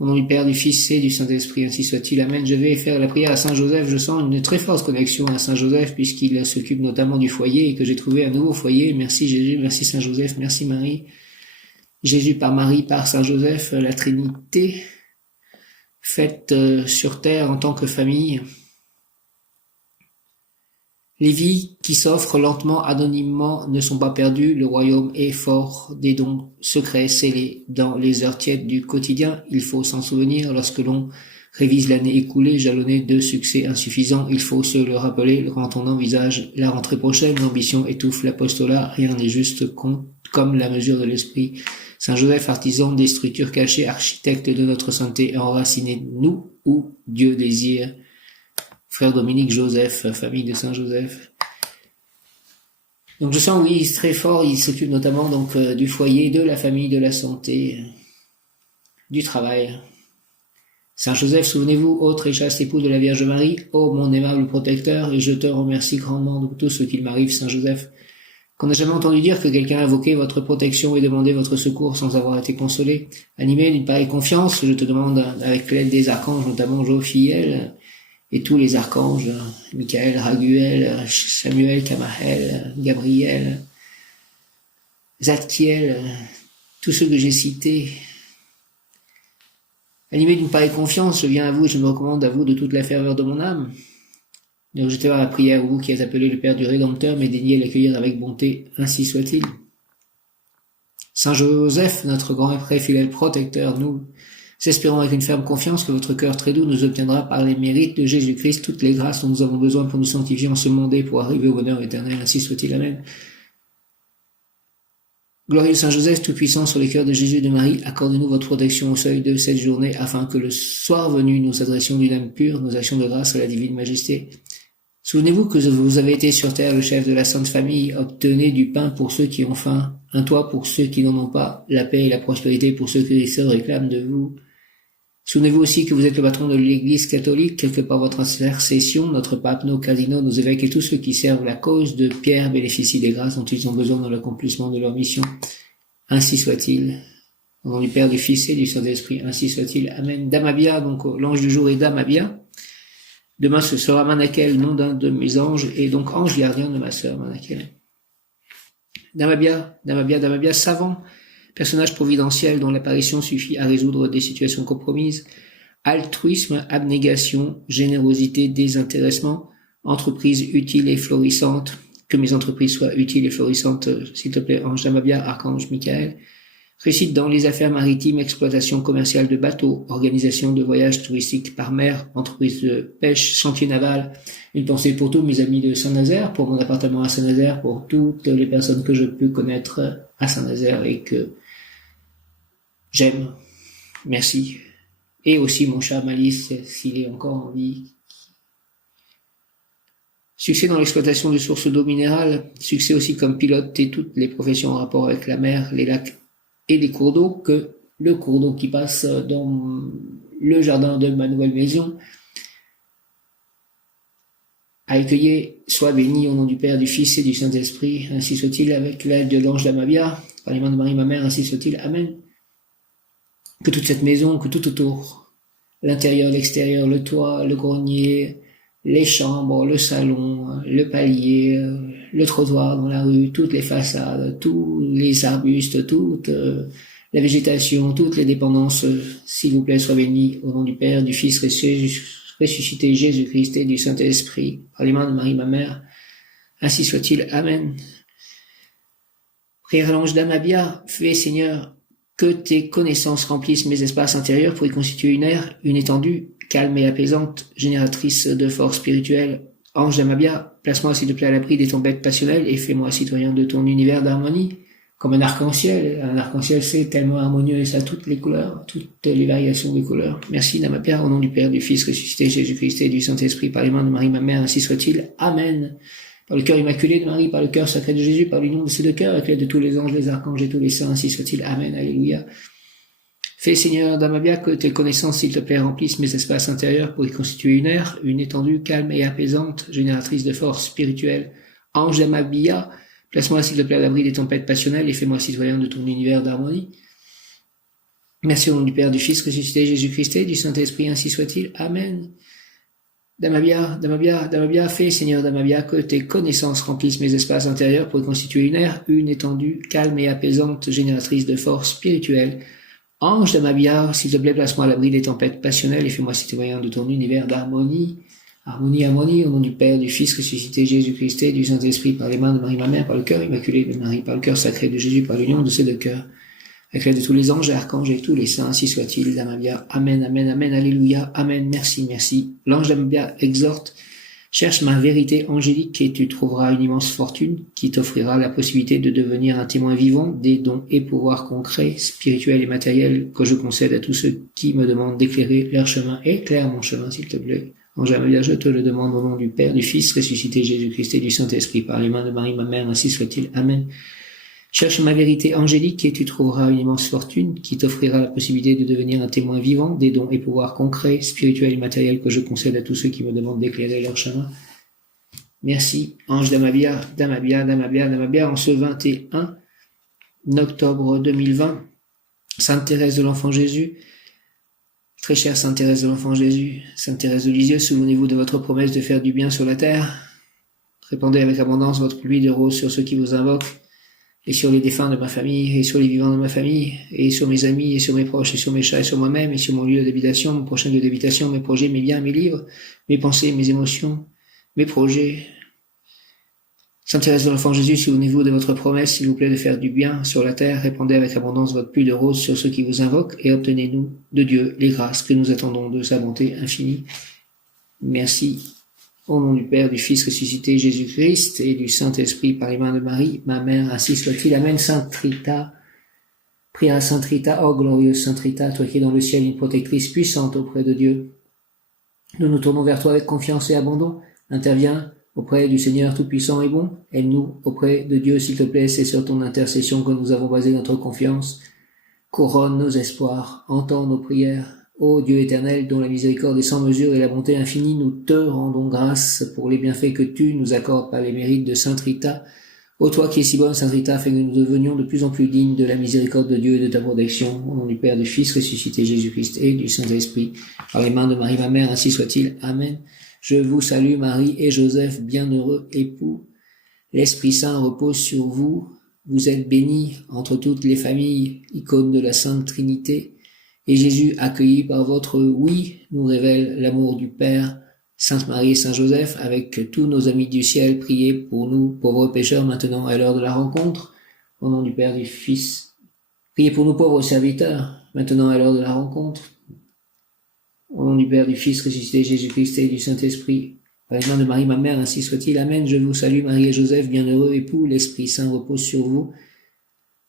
Au nom du Père, du Fils et du Saint-Esprit, ainsi soit-il. Amen. Je vais faire la prière à Saint Joseph. Je sens une très forte connexion à Saint Joseph puisqu'il s'occupe notamment du foyer et que j'ai trouvé un nouveau foyer. Merci Jésus, merci Saint Joseph, merci Marie. Jésus par Marie, par Saint Joseph, la Trinité, faite sur terre en tant que famille. Les vies qui s'offrent lentement, anonymement, ne sont pas perdues. Le royaume est fort des dons secrets scellés dans les heures tièdes du quotidien. Il faut s'en souvenir lorsque l'on révise l'année écoulée, jalonnée de succès insuffisants. Il faut se le rappeler quand on envisage la rentrée prochaine. L'ambition étouffe l'apostolat. Rien n'est juste comme la mesure de l'esprit. Saint Joseph, artisan des structures cachées, architecte de notre sainteté, enracinez-nous où Dieu désire. Frère Dominique Joseph, famille de Saint Joseph. Donc je sens, oui, très fort, il s'occupe notamment donc du foyer, de la famille, de la santé, du travail. Saint Joseph, souvenez-vous, autre et chaste époux de la Vierge Marie, ô mon aimable protecteur, et je te remercie grandement de tout ce qu'il m'arrive, Saint Joseph, qu'on n'a jamais entendu dire que quelqu'un invoquait votre protection et demandait votre secours sans avoir été consolé. Animé d'une pareille confiance, je te demande, avec l'aide des archanges, notamment Jophiel, et tous les archanges, Michael, Raguel, Samuel, Camaël, Gabriel, Zadkiel, tous ceux que j'ai cités. Animé d'une pareille confiance, je viens à vous et je me recommande à vous de toute la ferveur de mon âme. Donc jetez à la prière, vous qui êtes appelé le Père du Rédempteur, mais daignez l'accueillir avec bonté, ainsi soit-il. Saint Joseph, notre grand et très fidèle protecteur, nous espérons avec une ferme confiance que votre cœur très doux nous obtiendra par les mérites de Jésus-Christ toutes les grâces dont nous avons besoin pour nous sanctifier en ce monde et pour arriver au bonheur éternel, ainsi soit-il. Amen. Glorieux Saint Joseph, tout-puissant sur les cœurs de Jésus et de Marie, accordez-nous votre protection au seuil de cette journée, afin que le soir venu, nous adressions d'une âme pure nos actions de grâce à la divine majesté. Souvenez-vous que vous avez été sur terre le chef de la Sainte Famille, obtenez du pain pour ceux qui ont faim, un toit pour ceux qui n'en ont pas, la paix et la prospérité pour ceux qui se réclament de vous. Souvenez-vous aussi que vous êtes le patron de l'Église catholique, quelque part votre intercession, notre pape, nos cardinaux, nos évêques et tous ceux qui servent la cause de Pierre bénéficient des grâces dont ils ont besoin dans l'accomplissement de leur mission. Ainsi soit-il. Au nom du Père, du Fils et du Saint-Esprit, ainsi soit-il. Amen. Damabia, donc l'ange du jour est Damabia. Demain ce sera Manakel, nom d'un de mes anges, et donc ange gardien de ma sœur Manakel. Damabia, savant, personnage providentiel dont l'apparition suffit à résoudre des situations compromises, altruisme, abnégation, générosité, désintéressement, entreprise utile et florissante, que mes entreprises soient utiles et florissantes, s'il te plaît, ange Damabia, archange Michael, réussite dans les affaires maritimes, exploitation commerciale de bateaux, organisation de voyages touristiques par mer, entreprise de pêche, chantier naval. Une pensée pour tous mes amis de Saint-Nazaire, pour mon appartement à Saint-Nazaire, pour toutes les personnes que je peux connaître à Saint-Nazaire et que j'aime. Merci. Et aussi mon chat Malice, s'il est encore en vie. Succès dans l'exploitation de sources d'eau minérale, succès aussi comme pilote et toutes les professions en rapport avec la mer, les lacs et les cours d'eau, que le cours d'eau qui passe dans le jardin de ma nouvelle maison a accueilli, soit béni au nom du Père, du Fils et du Saint-Esprit, ainsi soit-il, avec l'aide de l'ange Damabia, par les mains de Marie ma mère, ainsi soit-il. Amen. Que toute cette maison, que tout autour, l'intérieur, l'extérieur, le toit, le grenier, les chambres, le salon, le palier, le trottoir dans la rue, toutes les façades, tous les arbustes, toute la végétation, toutes les dépendances, s'il vous plaît, soient bénis au nom du Père, du Fils ressuscité Jésus-Christ et du Saint-Esprit, par les mains de Marie ma mère, ainsi soit-il. Amen. Prière à l'ange Damabia, fais Seigneur que tes connaissances remplissent mes espaces intérieurs pour y constituer une aire, une étendue, calme et apaisante, génératrice de force spirituelle. Ange Damabia, place-moi s'il te plaît à l'abri des tempêtes passionnelles et fais-moi citoyen de ton univers d'harmonie, comme un arc-en-ciel. Un arc-en-ciel, c'est tellement harmonieux et ça a toutes les couleurs, toutes les variations des couleurs. Merci Damabia, au nom du Père, du Fils ressuscité Jésus-Christ et du Saint-Esprit, par les mains de Marie ma mère, ainsi soit-il. Amen. Par le cœur immaculé de Marie, par le cœur sacré de Jésus, par l'union de ces deux cœurs, avec l'aide de tous les anges, les archanges et tous les saints, ainsi soit-il. Amen. Alléluia. Fais, Seigneur Damabia, que tes connaissances, s'il te plaît, remplissent mes espaces intérieurs pour y constituer une aire, une étendue calme et apaisante, génératrice de force spirituelle. Ange Damabia, Place-moi, s'il te plaît, à l'abri des tempêtes passionnelles et fais-moi citoyen de ton univers d'harmonie. Merci au nom du Père, du Fils ressuscité, Jésus-Christ et du Saint-Esprit, ainsi soit-il. Amen. Damabia, fais, Seigneur Damabia, que tes connaissances remplissent mes espaces intérieurs pour constituer une ère, une étendue, calme et apaisante, génératrice de force spirituelle. Ange Damabia, s'il te plaît, place-moi à l'abri des tempêtes passionnelles et fais-moi citoyen de ton univers d'harmonie. Harmonie, au nom du Père, du Fils ressuscité, Jésus-Christ et du Saint-Esprit, par les mains de Marie, ma mère, par le cœur immaculé de Marie, par le cœur sacré de Jésus, par l'union de ces deux cœurs. Avec l'aide de tous les anges et archanges et tous les saints, ainsi soit-il, Damabia. Amen, amen, amen, alléluia, amen, merci, merci. L'ange Damabia exhorte, cherche ma vérité angélique et tu trouveras une immense fortune qui t'offrira la possibilité de devenir un témoin vivant des dons et pouvoirs concrets, spirituels et matériels que je concède à tous ceux qui me demandent d'éclairer leur chemin. Éclaire mon chemin, s'il te plaît. Ange Damabia, je te le demande au nom du Père, du Fils ressuscité, Jésus-Christ et du Saint-Esprit, par les mains de Marie, ma mère, ainsi soit-il. Amen. Cherche ma vérité angélique et tu trouveras une immense fortune qui t'offrira la possibilité de devenir un témoin vivant des dons et pouvoirs concrets, spirituels et matériels que je concède à tous ceux qui me demandent d'éclairer leur chemin. Merci, ange Damabia, en ce 21 octobre 2020, Sainte Thérèse de l'Enfant Jésus, très chère Sainte Thérèse de l'Enfant Jésus, Sainte Thérèse de Lisieux, souvenez-vous de votre promesse de faire du bien sur la terre. Répandez avec abondance votre pluie de roses sur ceux qui vous invoquent, et sur les défunts de ma famille, et sur les vivants de ma famille, et sur mes amis, et sur mes proches, et sur mes chats, et sur moi-même, et sur mon lieu d'habitation, mon prochain lieu d'habitation, mes projets, mes biens, mes livres, mes pensées, mes émotions, mes projets. Sainte Thérèse de l'Enfant Jésus, souvenez-vous de votre promesse, s'il vous plaît, de faire du bien sur la terre, répandez avec abondance votre pluie de roses sur ceux qui vous invoquent, et obtenez-nous de Dieu les grâces que nous attendons de sa bonté infinie. Merci. Au nom du Père, du Fils ressuscité, Jésus-Christ, et du Saint-Esprit, par les mains de Marie, ma mère, ainsi soit-il. Amen. Sainte Rita, prière à Sainte Rita, oh glorieuse Sainte Rita, toi qui es dans le ciel une protectrice puissante auprès de Dieu. Nous nous tournons vers toi avec confiance et abandon. Interviens auprès du Seigneur Tout-Puissant et bon. Aide-nous auprès de Dieu, s'il te plaît. C'est sur ton intercession que nous avons basé notre confiance. Couronne nos espoirs, entends nos prières. Ô Dieu éternel, dont la miséricorde est sans mesure et la bonté infinie, nous te rendons grâce pour les bienfaits que tu nous accordes par les mérites de Sainte Rita. Ô toi qui es si bonne, Sainte Rita, fais que nous devenions de plus en plus dignes de la miséricorde de Dieu et de ta protection. Au nom du Père, du Fils ressuscité, Jésus-Christ et du Saint-Esprit, par les mains de Marie, ma mère, ainsi soit-il. Amen. Je vous salue, Marie et Joseph, bienheureux époux. L'Esprit Saint repose sur vous. Vous êtes bénis entre toutes les familles, icône de la Sainte Trinité. Et Jésus, accueilli par votre oui, nous révèle l'amour du Père. Sainte Marie et Saint Joseph, avec tous nos amis du ciel, priez pour nous, pauvres pécheurs, maintenant et à l'heure de la rencontre. Au nom du Père, du Fils. Priez pour nous, pauvres serviteurs, maintenant et à l'heure de la rencontre. Au nom du Père, du Fils ressuscité, Jésus-Christ et du Saint-Esprit. Par les mains de Marie, ma mère, ainsi soit-il. Amen. Je vous salue, Marie et Joseph, bienheureux époux. L'Esprit Saint repose sur vous.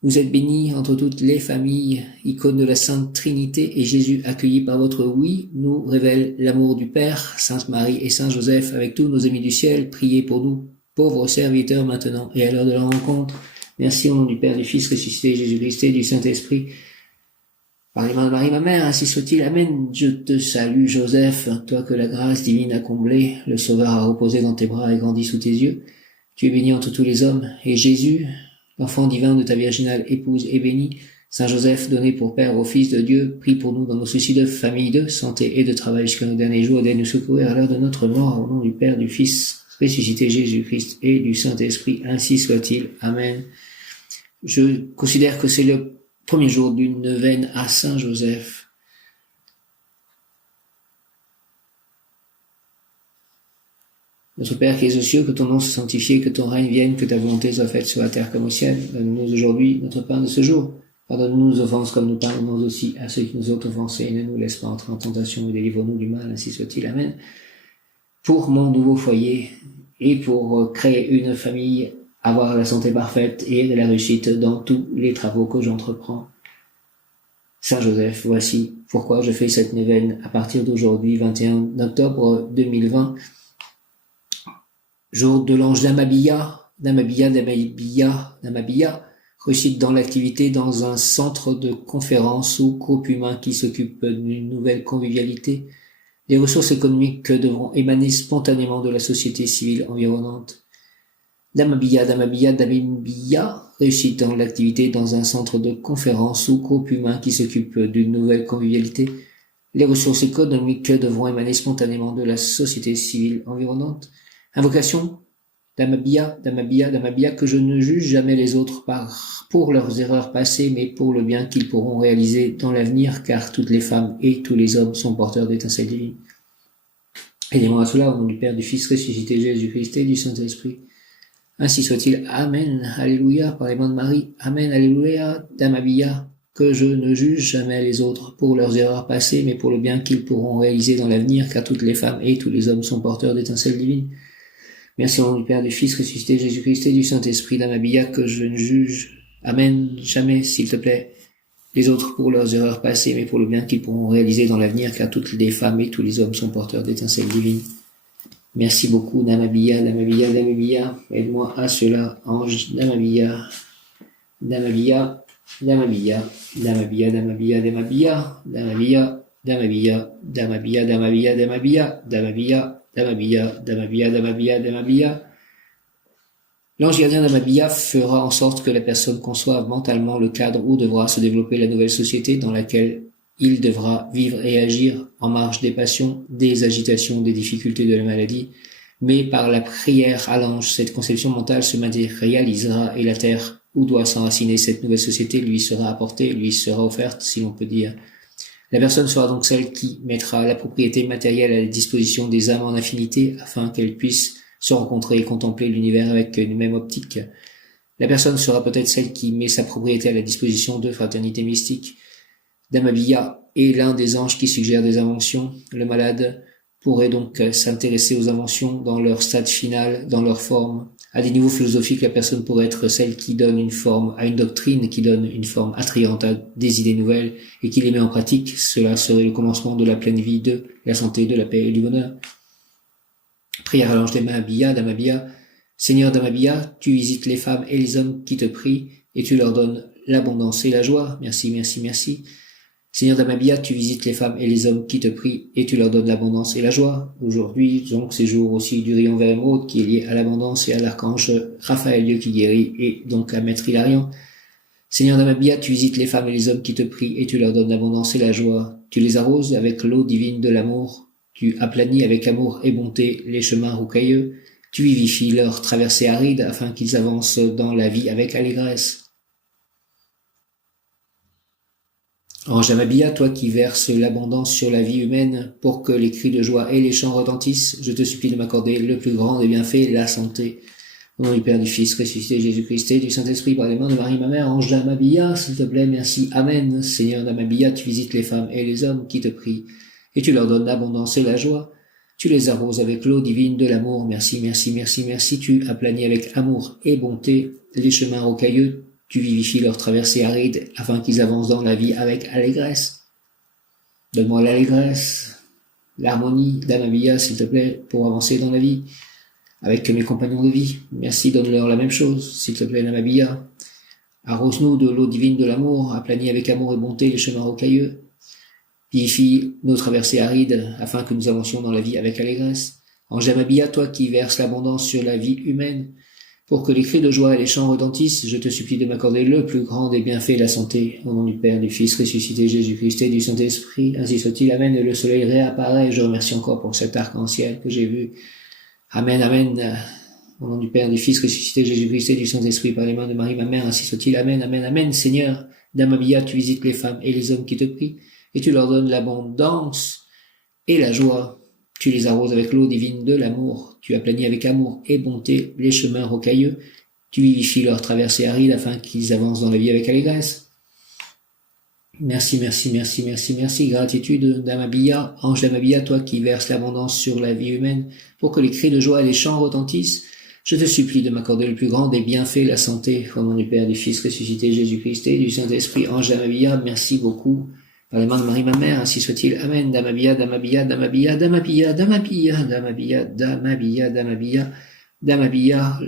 Vous êtes bénis entre toutes les familles, icône de la Sainte Trinité, et Jésus, accueilli par votre oui, nous révèle l'amour du Père. Sainte Marie et Saint Joseph, avec tous nos amis du ciel, priez pour nous, pauvres serviteurs, maintenant et à l'heure de la rencontre. Merci au nom du Père, du Fils ressuscité, Jésus-Christ et du Saint-Esprit. Par les mains de Marie, ma mère, ainsi soit-il. Amen. Je te salue, Joseph, toi que la grâce divine a comblé, le Sauveur a reposé dans tes bras et grandi sous tes yeux. Tu es béni entre tous les hommes, et Jésus, l'enfant divin de ta virginale épouse, est béni. Saint Joseph, donné pour Père au Fils de Dieu, prie pour nous dans nos soucis de famille, de santé et de travail jusqu'à nos derniers jours, d'aide nous secourir à l'heure de notre mort, au nom du Père, du Fils, ressuscité Jésus-Christ et du Saint-Esprit, ainsi soit-il. Amen. Je considère que c'est le premier jour d'une neuvaine à Saint Joseph. Notre Père qui es aux cieux, que ton nom soit sanctifié, que ton règne vienne, que ta volonté soit faite sur la terre comme au ciel. Donne-nous aujourd'hui notre pain de ce jour. Pardonne-nous nos offenses comme nous pardonnons aussi à ceux qui nous ont offensés. Ne nous laisse pas entrer en tentation et délivre-nous du mal, ainsi soit-il. Amen. Pour mon nouveau foyer et pour créer une famille, avoir la santé parfaite et de la réussite dans tous les travaux que j'entreprends. Saint Joseph, voici pourquoi je fais cette neuvaine à partir d'aujourd'hui, 21 octobre 2020, jour de l'ange Damabia, réussite dans l'activité dans un centre de conférence ou groupe humain qui s'occupe d'une nouvelle convivialité. Les ressources économiques devront émaner spontanément de la société civile environnante. Damabia, Damabia, Damabia, réussite dans l'activité dans un centre de conférence ou groupe humain qui s'occupe d'une nouvelle convivialité. Les ressources économiques devront émaner spontanément de la société civile environnante. Invocation, Damabia, Damabia, Damabia, que je ne juge jamais les autres pour leurs erreurs passées, mais pour le bien qu'ils pourront réaliser dans l'avenir, car toutes les femmes et tous les hommes sont porteurs d'étincelles divines. Aidez-moi à cela, au nom du Père, du Fils ressuscité Jésus-Christ et du Saint-Esprit. Ainsi soit-il. Amen. Alléluia. Par les mains de Marie. Amen. Alléluia. Damabia, que je ne juge jamais les autres pour leurs erreurs passées, mais pour le bien qu'ils pourront réaliser dans l'avenir, car toutes les femmes et tous les hommes sont porteurs d'étincelles divines. Merci au nom du Père, du Fils ressuscité Jésus-Christ et du Saint-Esprit. Damabia, que je ne juge. Amen. Jamais, s'il te plaît, les autres pour leurs erreurs passées, mais pour le bien qu'ils pourront réaliser dans l'avenir, car toutes les femmes et tous les hommes sont porteurs d'étincelles divines. Merci beaucoup, Damabia, Damabia, Damabia. Aide-moi à cela, ange Damabia. Damabia, Damabia, Damabia, Damabia, Damabia, Damabia, Damabia, Damabia, Damabia, Damabia, Damabia, Damabia, Damabia, Damabia, Damabia. L'ange gardien d'Amabia fera en sorte que la personne conçoive mentalement le cadre où devra se développer la nouvelle société dans laquelle il devra vivre et agir en marge des passions, des agitations, des difficultés de la maladie. Mais par la prière à l'ange, cette conception mentale se matérialisera et la terre où doit s'enraciner cette nouvelle société lui sera apportée, lui sera offerte, si l'on peut dire. La personne sera donc celle qui mettra la propriété matérielle à la disposition des âmes en affinité afin qu'elles puissent se rencontrer et contempler l'univers avec une même optique. La personne sera peut-être celle qui met sa propriété à la disposition de fraternités mystiques. Damabia est l'un des anges qui suggère des inventions. Le malade pourrait donc s'intéresser aux inventions dans leur stade final, dans leur forme. À des niveaux philosophiques, la personne pourrait être celle qui donne une forme à une doctrine, qui donne une forme attrayante à des idées nouvelles et qui les met en pratique. Cela serait le commencement de la pleine vie, de la santé, de la paix et du bonheur. Prière à l'ange Damabia, Damabia. Seigneur Damabia, tu visites les femmes et les hommes qui te prient et tu leur donnes l'abondance et la joie. Merci, merci, merci. Seigneur Damabia, tu visites les femmes et les hommes qui te prient et tu leur donnes l'abondance et la joie. Aujourd'hui, donc, c'est jour aussi du rayon vert émeraude qui est lié à l'abondance et à l'archange Raphaël, Dieu qui guérit, et donc à Maître Hilarion. Seigneur Damabia, tu visites les femmes et les hommes qui te prient et tu leur donnes l'abondance et la joie. Tu les arroses avec l'eau divine de l'amour. Tu aplanis avec amour et bonté les chemins rocailleux. Tu vivifies leur traversée aride afin qu'ils avancent dans la vie avec allégresse. Ange Damabia, toi qui verses l'abondance sur la vie humaine pour que les cris de joie et les chants retentissent, je te supplie de m'accorder le plus grand des bienfaits, la santé. Au nom du Père, du Fils, ressuscité Jésus-Christ et du Saint-Esprit, par les mains de Marie, ma mère, ange Damabia, s'il te plaît, merci, Amen. Seigneur Damabia, tu visites les femmes et les hommes qui te prient, et tu leur donnes l'abondance et la joie. Tu les arroses avec l'eau divine de l'amour. Merci, merci, merci, merci. Tu aplanis avec amour et bonté les chemins rocailleux. Tu vivifies leur traversée aride afin qu'ils avancent dans la vie avec allégresse. Donne-moi l'allégresse, l'harmonie, Damabia, s'il te plaît, pour avancer dans la vie avec mes compagnons de vie. Merci, donne-leur la même chose, s'il te plaît, Damabia. Arrose-nous de l'eau divine de l'amour, aplanis avec amour et bonté les chemins rocailleux. Vivifie nos traversées arides afin que nous avancions dans la vie avec allégresse. Ange Damabia, toi qui verses l'abondance sur la vie humaine, pour que les cris de joie et les chants retentissent, je te supplie de m'accorder le plus grand des bienfaits, la santé, au nom du Père, du Fils ressuscité Jésus-Christ et du Saint-Esprit. Ainsi soit-il. Amen. Et le soleil réapparaît. Je remercie encore pour cet arc-en-ciel que j'ai vu. Amen, amen. Au nom du Père, du Fils ressuscité Jésus-Christ et du Saint-Esprit, par les mains de Marie, ma mère. Ainsi soit-il. Amen, amen, amen. Seigneur Damabia, tu visites les femmes et les hommes qui te prient, et tu leur donnes l'abondance et la joie. Tu les arroses avec l'eau divine de l'amour. Tu aplanis avec amour et bonté les chemins rocailleux. Tu vivifies leur traversée aride afin qu'ils avancent dans la vie avec allégresse. Merci, merci, merci, merci, merci. Gratitude, Damabia, ange Damabia, toi qui verses l'abondance sur la vie humaine pour que les cris de joie et les chants retentissent. Je te supplie de m'accorder le plus grand des bienfaits, la santé, au nom du Père, du Fils ressuscité Jésus-Christ et du Saint-Esprit. Ange Damabia, merci beaucoup. Par les mains de Marie, ma mère, ainsi soit-il. Amen. Damabia, Damabia, Damabia, Damabia, Damabia, Damabia, Damabia, Damabia, Damabia.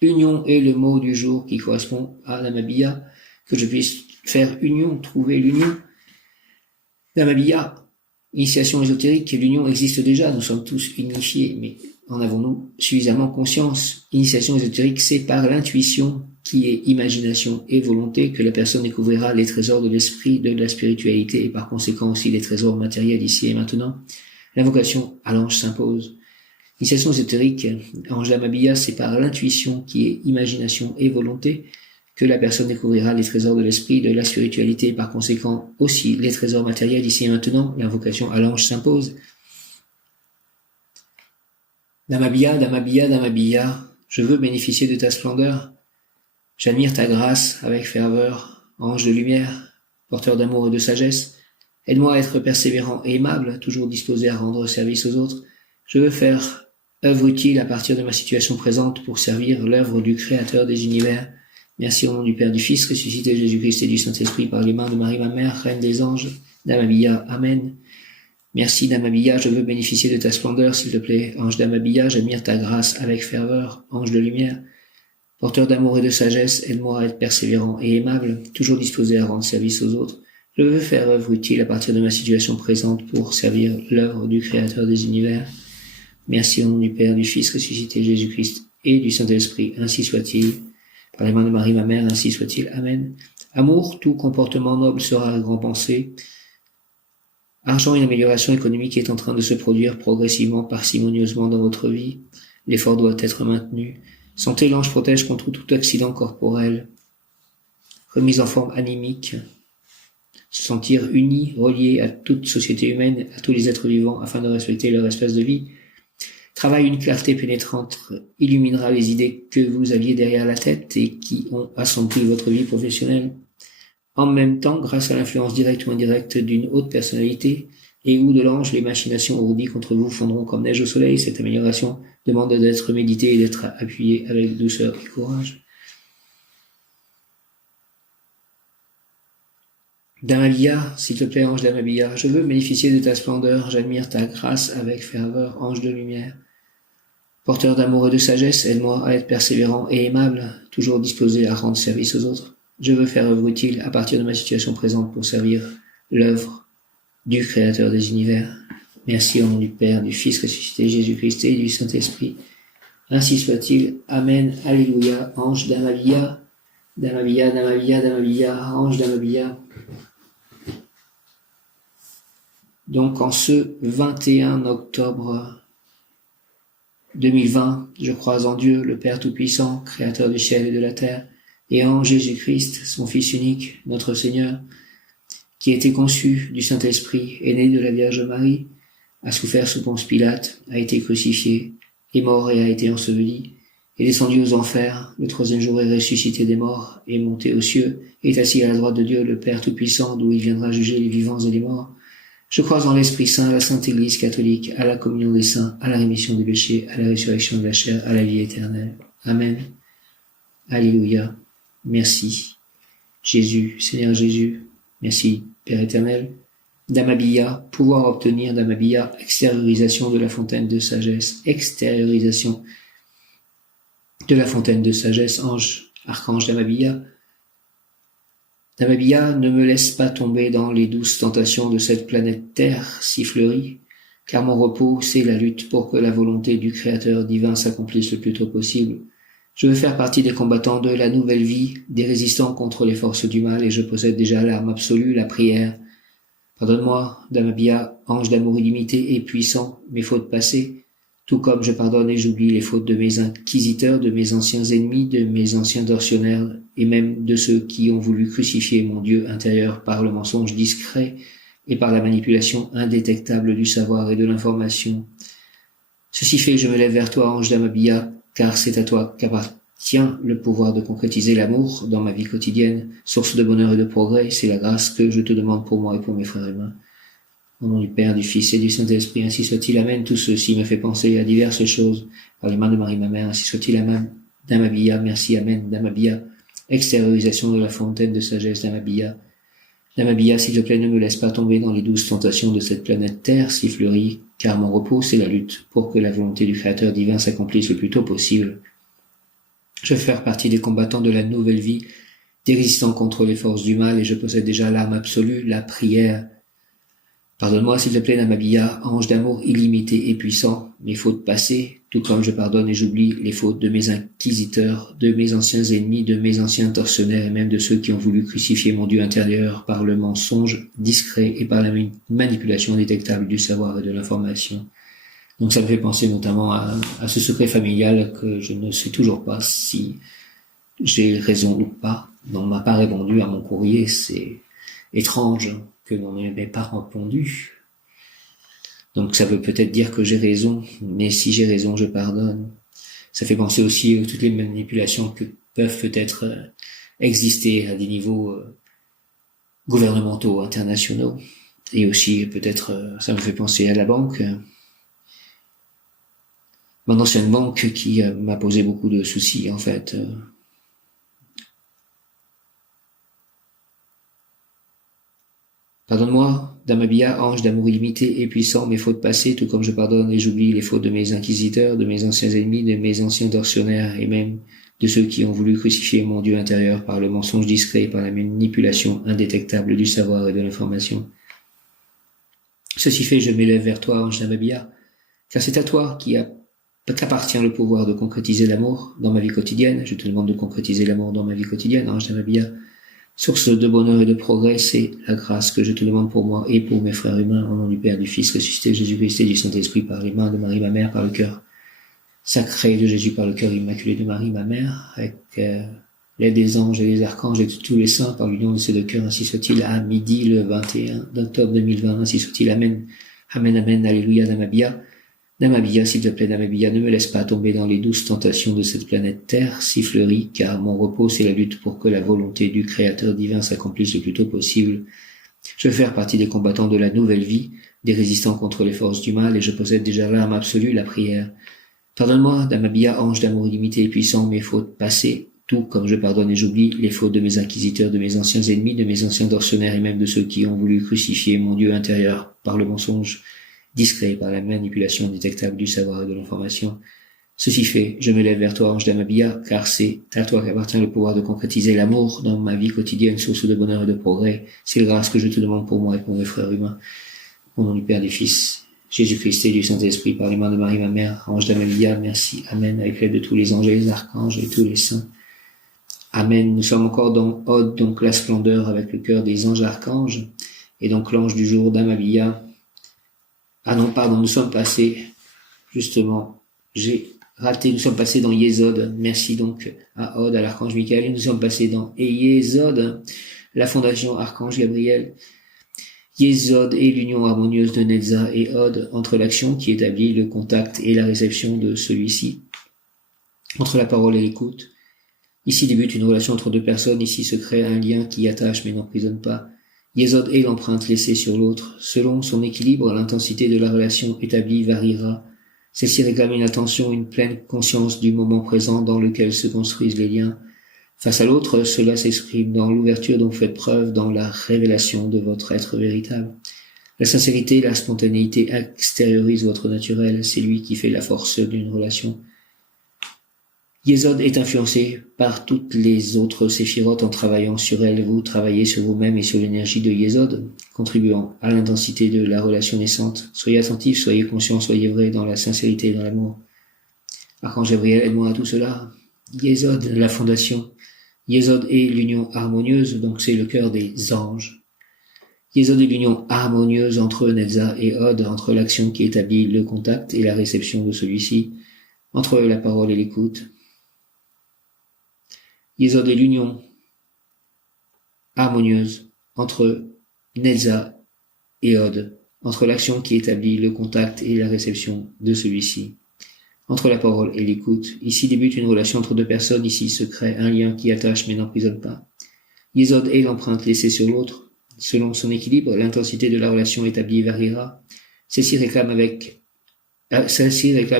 Union est le mot du jour qui correspond à Damabia. Que je puisse faire union, trouver l'union. Damabia, Initiation ésotérique, l'union existe déjà, nous sommes tous unifiés, mais en avons-nous suffisamment conscience? Initiation ésotérique, c'est par l'intuition qui est imagination et volonté que la personne découvrira les trésors de l'esprit, de la spiritualité et par conséquent aussi les trésors matériels ici et maintenant. L'invocation à l'ange s'impose. Initiation ésotérique, ange d'Amabilla, c'est par l'intuition qui est imagination et volonté que la personne découvrira les trésors de l'esprit, de la spiritualité et par conséquent aussi les trésors matériels ici et maintenant. L'invocation à l'ange s'impose. D'Amabilla, d'Amabilla, d'Amabilla, je veux bénéficier de ta splendeur. J'admire ta grâce avec ferveur, ange de lumière, porteur d'amour et de sagesse. Aide-moi à être persévérant et aimable, toujours disposé à rendre service aux autres. Je veux faire œuvre utile à partir de ma situation présente pour servir l'œuvre du Créateur des univers. Merci au nom du Père, du Fils, ressuscité Jésus-Christ et du Saint-Esprit par les mains de Marie, ma mère, Reine des anges, d'Amabilla. Amen. Merci d'Amabilla, je veux bénéficier de ta splendeur, s'il te plaît. Ange d'Amabilla, j'admire ta grâce avec ferveur, ange de lumière. Porteur d'amour et de sagesse, aide-moi à être persévérant et aimable, toujours disposé à rendre service aux autres. Je veux faire œuvre utile à partir de ma situation présente pour servir l'œuvre du Créateur des univers. Merci au nom du Père, du Fils ressuscité Jésus-Christ et du Saint-Esprit, ainsi soit-il. Par les mains de Marie, ma mère, ainsi soit-il. Amen. Amour, tout comportement noble sera récompensé. Argent, une amélioration économique est en train de se produire progressivement, parcimonieusement dans votre vie. L'effort doit être maintenu. Santé, l'ange protège contre tout accident corporel. Remise en forme anémique. Se sentir uni, relié à toute société humaine, à tous les êtres vivants, afin de respecter leur espace de vie. Travail, une clarté pénétrante illuminera les idées que vous aviez derrière la tête et qui ont assombri votre vie professionnelle. En même temps, grâce à l'influence directe ou indirecte d'une haute personnalité et ou de l'ange, les machinations ourdies contre vous fondront comme neige au soleil. Cette amélioration demande d'être méditée et d'être appuyée avec douceur et courage. D'Amabilla, s'il te plaît, ange d'Amabilla, je veux bénéficier de ta splendeur, j'admire ta grâce avec ferveur, ange de lumière. Porteur d'amour et de sagesse, aide-moi à être persévérant et aimable, toujours disposé à rendre service aux autres. Je veux faire œuvre utile à partir de ma situation présente pour servir l'œuvre du Créateur des univers. Merci au nom du Père, du Fils ressuscité Jésus-Christ et du Saint-Esprit. Ainsi soit-il. Amen. Alléluia. Ange d'Amabilla, d'Amabilla, d'Amabilla, d'Amabilla, ange d'Amabilla. Donc en ce 21 octobre 2020, je crois en Dieu, le Père Tout-Puissant, Créateur du ciel et de la terre, et en Jésus-Christ, son Fils unique, notre Seigneur, qui a été conçu du Saint-Esprit, est né de la Vierge Marie, a souffert sous Ponce Pilate, a été crucifié, est mort et a été enseveli, est descendu aux enfers, le troisième jour est ressuscité des morts, est monté aux cieux, est assis à la droite de Dieu, le Père Tout-Puissant, d'où il viendra juger les vivants et les morts. Je crois en l'Esprit Saint, à la Sainte Église catholique, à la communion des saints, à la rémission des péchés, à la résurrection de la chair, à la vie éternelle. Amen. Alléluia. Merci. Jésus, Seigneur Jésus. Merci, Père éternel. D'Amabilla, pouvoir obtenir d'Amabilla, extériorisation de la fontaine de sagesse, extériorisation de la fontaine de sagesse, ange, archange d'Amabilla. D'Amabilla, ne me laisse pas tomber dans les douces tentations de cette planète Terre si fleurie, car mon repos, c'est la lutte pour que la volonté du Créateur divin s'accomplisse le plus tôt possible. Je veux faire partie des combattants de la nouvelle vie, des résistants contre les forces du mal, et je possède déjà l'arme absolue, la prière. Pardonne-moi, d'Amabilla, ange d'amour illimité et puissant, mes fautes passées, tout comme je pardonne et j'oublie les fautes de mes inquisiteurs, de mes anciens ennemis, de mes anciens tortionnaires, et même de ceux qui ont voulu crucifier mon Dieu intérieur par le mensonge discret et par la manipulation indétectable du savoir et de l'information. Ceci fait, je me lève vers toi, ange d'Amabilla, car c'est à toi qu'appartient le pouvoir de concrétiser l'amour dans ma vie quotidienne, source de bonheur et de progrès. C'est la grâce que je te demande pour moi et pour mes frères humains. Au nom du Père, du Fils et du Saint-Esprit, ainsi soit-il. Amen. Tout ceci me fait penser à diverses choses. Par les mains de Marie, ma mère, ainsi soit-il. Amen. D'Amabilla, merci. Amen. D'Amabilla, extériorisation de la fontaine de sagesse d'Amabilla. D'Amabilla, s'il te plaît, ne me laisse pas tomber dans les douces tentations de cette planète Terre si fleurie, car mon repos, c'est la lutte pour que la volonté du Créateur divin s'accomplisse le plus tôt possible. Je veux faire partie des combattants de la nouvelle vie, des résistants contre les forces du mal, et je possède déjà l'arme absolue, la prière. Pardonne-moi, s'il te plaît, Namabia, ange d'amour illimité et puissant, mes fautes passées, tout comme je pardonne et j'oublie les fautes de mes inquisiteurs, de mes anciens ennemis, de mes anciens tortionnaires et même de ceux qui ont voulu crucifier mon Dieu intérieur par le mensonge discret et par la manipulation détectable du savoir et de l'information. Donc ça me fait penser notamment à ce secret familial que je ne sais toujours pas si j'ai raison ou pas. On m'a pas répondu à mon courrier, c'est étrange que l'on ne m'ait pas répondu. Donc ça veut peut-être dire que j'ai raison, mais si j'ai raison, je pardonne. Ça fait penser aussi à toutes les manipulations que peuvent peut-être exister à des niveaux gouvernementaux, internationaux. Et aussi peut-être, ça me fait penser à la banque. Mon ancienne banque qui m'a posé beaucoup de soucis en fait. Pardonne-moi, Damabia, ange d'amour illimité et puissant, mes fautes passées, tout comme je pardonne et j'oublie les fautes de mes inquisiteurs, de mes anciens ennemis, de mes anciens tortionnaires et même de ceux qui ont voulu crucifier mon Dieu intérieur par le mensonge discret et par la manipulation indétectable du savoir et de l'information. Ceci fait, je m'élève vers toi, ange Damabia, car c'est à toi qu'appartient le pouvoir de concrétiser l'amour dans ma vie quotidienne. Je te demande de concrétiser l'amour dans ma vie quotidienne, ange Damabia. Source de bonheur et de progrès, c'est la grâce que je te demande pour moi et pour mes frères humains, au nom du Père, du Fils, ressuscité de Jésus-Christ et du Saint-Esprit, par les mains de Marie, ma mère, par le cœur sacré de Jésus, par le cœur immaculé de Marie, ma mère, avec l'aide des anges et des archanges et de tous les saints, par l'union de ces deux cœurs, ainsi soit-il, à midi le 21 d'octobre 2020, ainsi soit-il, amen, amen, amen, alléluia, Namabia. Namabia, s'il te plaît, Namabia, ne me laisse pas tomber dans les douces tentations de cette planète Terre si fleurie, car mon repos, c'est la lutte pour que la volonté du Créateur divin s'accomplisse le plus tôt possible. Je veux faire partie des combattants de la nouvelle vie, des résistants contre les forces du mal, et je possède déjà l'arme absolue, la prière. Pardonne-moi, Namabia, ange d'amour illimité et puissant, mes fautes passées, tout comme je pardonne et j'oublie les fautes de mes inquisiteurs, de mes anciens ennemis, de mes anciens tortionnaires et même de ceux qui ont voulu crucifier mon Dieu intérieur par le mensonge discret par la manipulation détectable du savoir et de l'information. Ceci fait, je me lève vers toi, ange d'Amabia, car c'est à toi qu'appartient le pouvoir de concrétiser l'amour dans ma vie quotidienne, source de bonheur et de progrès. C'est la grâce que je te demande pour moi et pour mes frères humains. Au nom du Père, du Fils, Jésus-Christ et du Saint-Esprit, par les mains de Marie, ma mère, ange d'Amabia, merci, amen, avec l'aide de tous les anges et les archanges et tous les saints. Amen. Nous sommes encore dans Ode, donc la splendeur avec le cœur des anges archanges, et donc l'ange du jour d'Amabia. Ah non, pardon, nous sommes passés, justement, j'ai raté, nous sommes passés dans Yésod, merci donc à Ode, à l'archange Michael, et nous sommes passés dans Yésod, la fondation archange Gabriel. Yésod est l'union harmonieuse de Netza et Ode entre l'action qui établit le contact et la réception de celui-ci, entre la parole et l'écoute. Ici débute une relation entre deux personnes, ici se crée un lien qui attache mais n'emprisonne pas. Yésod est l'empreinte laissée sur l'autre. Selon son équilibre, l'intensité de la relation établie variera. Celle-ci réclame une attention, une pleine conscience du moment présent dans lequel se construisent les liens. Face à l'autre, cela s'exprime dans l'ouverture dont vous faites preuve, dans la révélation de votre être véritable. La sincérité, la spontanéité extériorisent votre naturel. C'est lui qui fait la force d'une relation. Yésod est influencé par toutes les autres séphirotes en travaillant sur elles. Vous travaillez sur vous-même et sur l'énergie de Yésod, contribuant à l'intensité de la relation naissante. Soyez attentifs, soyez conscients, soyez vrais dans la sincérité et dans l'amour. Archange Gabriel, aide-moi à tout cela. Yésod, la fondation. Yésod est l'union harmonieuse, donc c'est le cœur des anges. Yésod est l'union harmonieuse entre Netza et Ode, entre l'action qui établit le contact et la réception de celui-ci, entre la parole et l'écoute. Yésod est l'union harmonieuse entre Netza et Ode, entre l'action qui établit le contact et la réception de celui-ci, entre la parole et l'écoute. Ici débute une relation entre deux personnes, ici se crée un lien qui attache mais n'emprisonne pas. Yésod est l'empreinte laissée sur l'autre. Selon son équilibre, l'intensité de la relation établie variera. Celle-ci réclame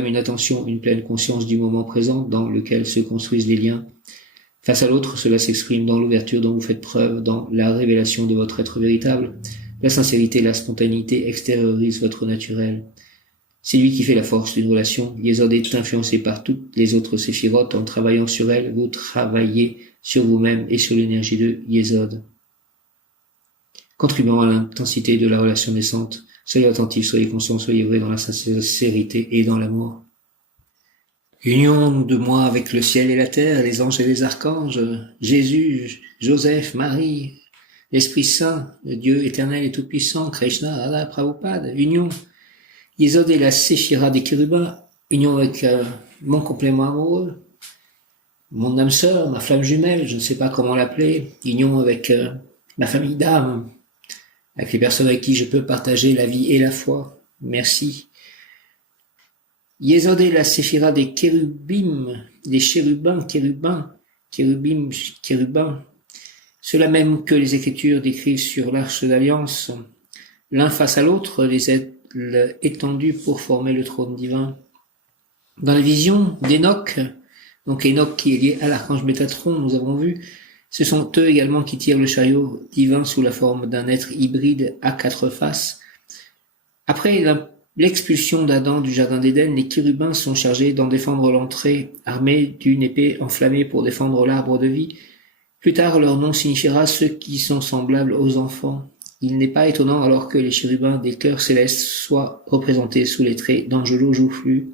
une attention, une pleine conscience du moment présent dans lequel se construisent les liens. Face à l'autre, cela s'exprime dans l'ouverture dont vous faites preuve, dans la révélation de votre être véritable. La sincérité, la spontanéité extériorisent votre naturel. C'est lui qui fait la force d'une relation. Yésod est influencé par toutes les autres séphirotes. En travaillant sur elles, vous travaillez sur vous-même et sur l'énergie de Yésod. contribuant à l'intensité de la relation naissante. Soyez attentifs, soyez constants, soyez vrais dans la sincérité et dans l'amour. Union de moi avec le ciel et la terre, les anges et les archanges, Jésus, Joseph, Marie, l'Esprit Saint, le Dieu éternel et tout-puissant, Krishna, Radha, Prabhupada. Union, Yesod et la séphira des chérubins. Union avec mon complément amoureux, mon âme sœur, ma flamme jumelle, je ne sais pas comment l'appeler. Union avec ma famille d'âme, avec les personnes avec qui je peux partager la vie et la foi. Merci. Yesod et la séphira des chérubim, des chérubins, ceux-là même que les Écritures décrivent sur l'arche d'alliance, l'un face à l'autre, les ailes étendues pour former le trône divin. Dans la vision d'Enoch, donc Enoch qui est lié à l'archange Métatron, nous avons vu, ce sont eux également qui tirent le chariot divin sous la forme d'un être hybride à 4 faces. Après l'expulsion d'Adam du jardin d'Éden, les chérubins sont chargés d'en défendre l'entrée, armés d'une épée enflammée pour défendre l'arbre de vie. Plus tard, leur nom signifiera ceux qui sont semblables aux enfants. Il n'est pas étonnant alors que les chérubins des cœurs célestes soient représentés sous les traits d'Angelo joufflu.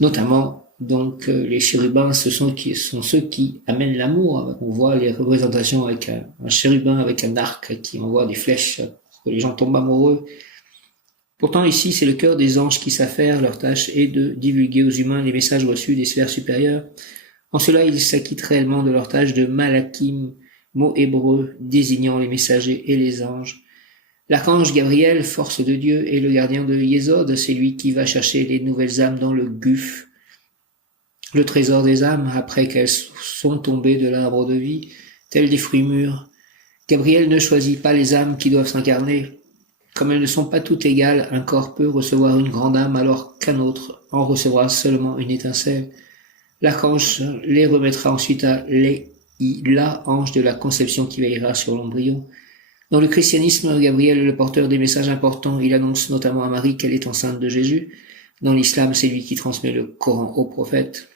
Notamment, donc, les chérubins, ce sont ceux qui amènent l'amour. On voit les représentations avec un chérubin avec un arc qui envoie des flèches pour que les gens tombent amoureux. Pourtant, ici, c'est le cœur des anges qui s'affairent. Leur tâche est de divulguer aux humains les messages reçus des sphères supérieures. En cela, ils s'acquittent réellement de leur tâche de malakim, mot hébreu désignant les messagers et les anges. L'archange Gabriel, force de Dieu, est le gardien de Yesod, c'est lui qui va chercher les nouvelles âmes dans le guf, le trésor des âmes, après qu'elles sont tombées de l'arbre de vie, telles des fruits mûrs. Gabriel ne choisit pas les âmes qui doivent s'incarner. Comme elles ne sont pas toutes égales, un corps peut recevoir une grande âme alors qu'un autre en recevra seulement une étincelle. L'archange les remettra ensuite à l'ange de la conception qui veillera sur l'embryon. Dans le christianisme, Gabriel est le porteur des messages importants. Il annonce notamment à Marie qu'elle est enceinte de Jésus. Dans l'islam, c'est lui qui transmet le Coran aux prophètes.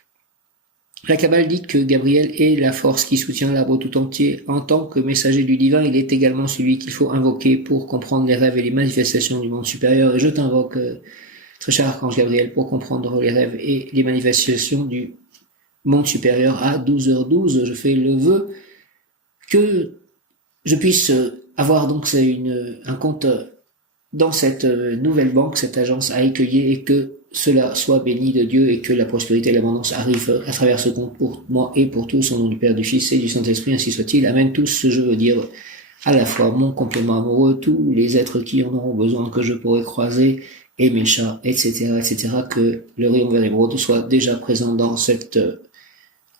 La Kabbale dit que Gabriel est la force qui soutient l'arbre tout entier. En tant que messager du divin, il est également celui qu'il faut invoquer pour comprendre les rêves et les manifestations du monde supérieur. Et je t'invoque, très cher archange Gabriel, pour comprendre les rêves et les manifestations du monde supérieur à 12h12. Je fais le vœu que je puisse avoir donc un compte dans cette nouvelle banque, cette agence à accueillir, et que cela soit béni de Dieu et que la prospérité et l'abondance arrivent à travers ce compte pour moi et pour tous, au nom du Père, du Fils et du Saint-Esprit, ainsi soit-il. Amen. Tous, je veux dire à la fois mon complément amoureux, tous les êtres qui en auront besoin, que je pourrai croiser, et mes chats, etc., que le rayon vert émeraude soit déjà présent dans cet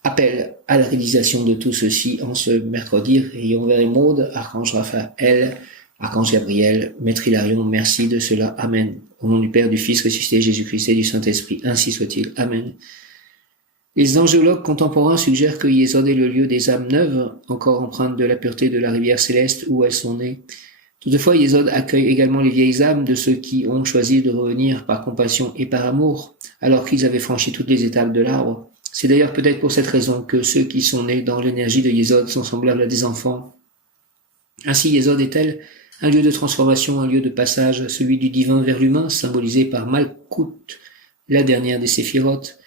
appel à la réalisation de tout ceci en ce mercredi. Rayon vert émeraude, archange Raphaël, archange Gabriel, maître Hilarion, merci de cela. Amen. Au nom du Père, du Fils ressuscité, Jésus-Christ et du Saint-Esprit, ainsi soit-il. Amen. Les angéologues contemporains suggèrent que Yesod est le lieu des âmes neuves, encore empreintes de la pureté de la rivière céleste où elles sont nées. Toutefois, Yesod accueille également les vieilles âmes de ceux qui ont choisi de revenir par compassion et par amour, alors qu'ils avaient franchi toutes les étapes de l'arbre. C'est d'ailleurs peut-être pour cette raison que ceux qui sont nés dans l'énergie de Yesod sont semblables à des enfants. Ainsi, Yesod est-elle un lieu de transformation, un lieu de passage, celui du divin vers l'humain, symbolisé par Malkout, la dernière des séphirotes.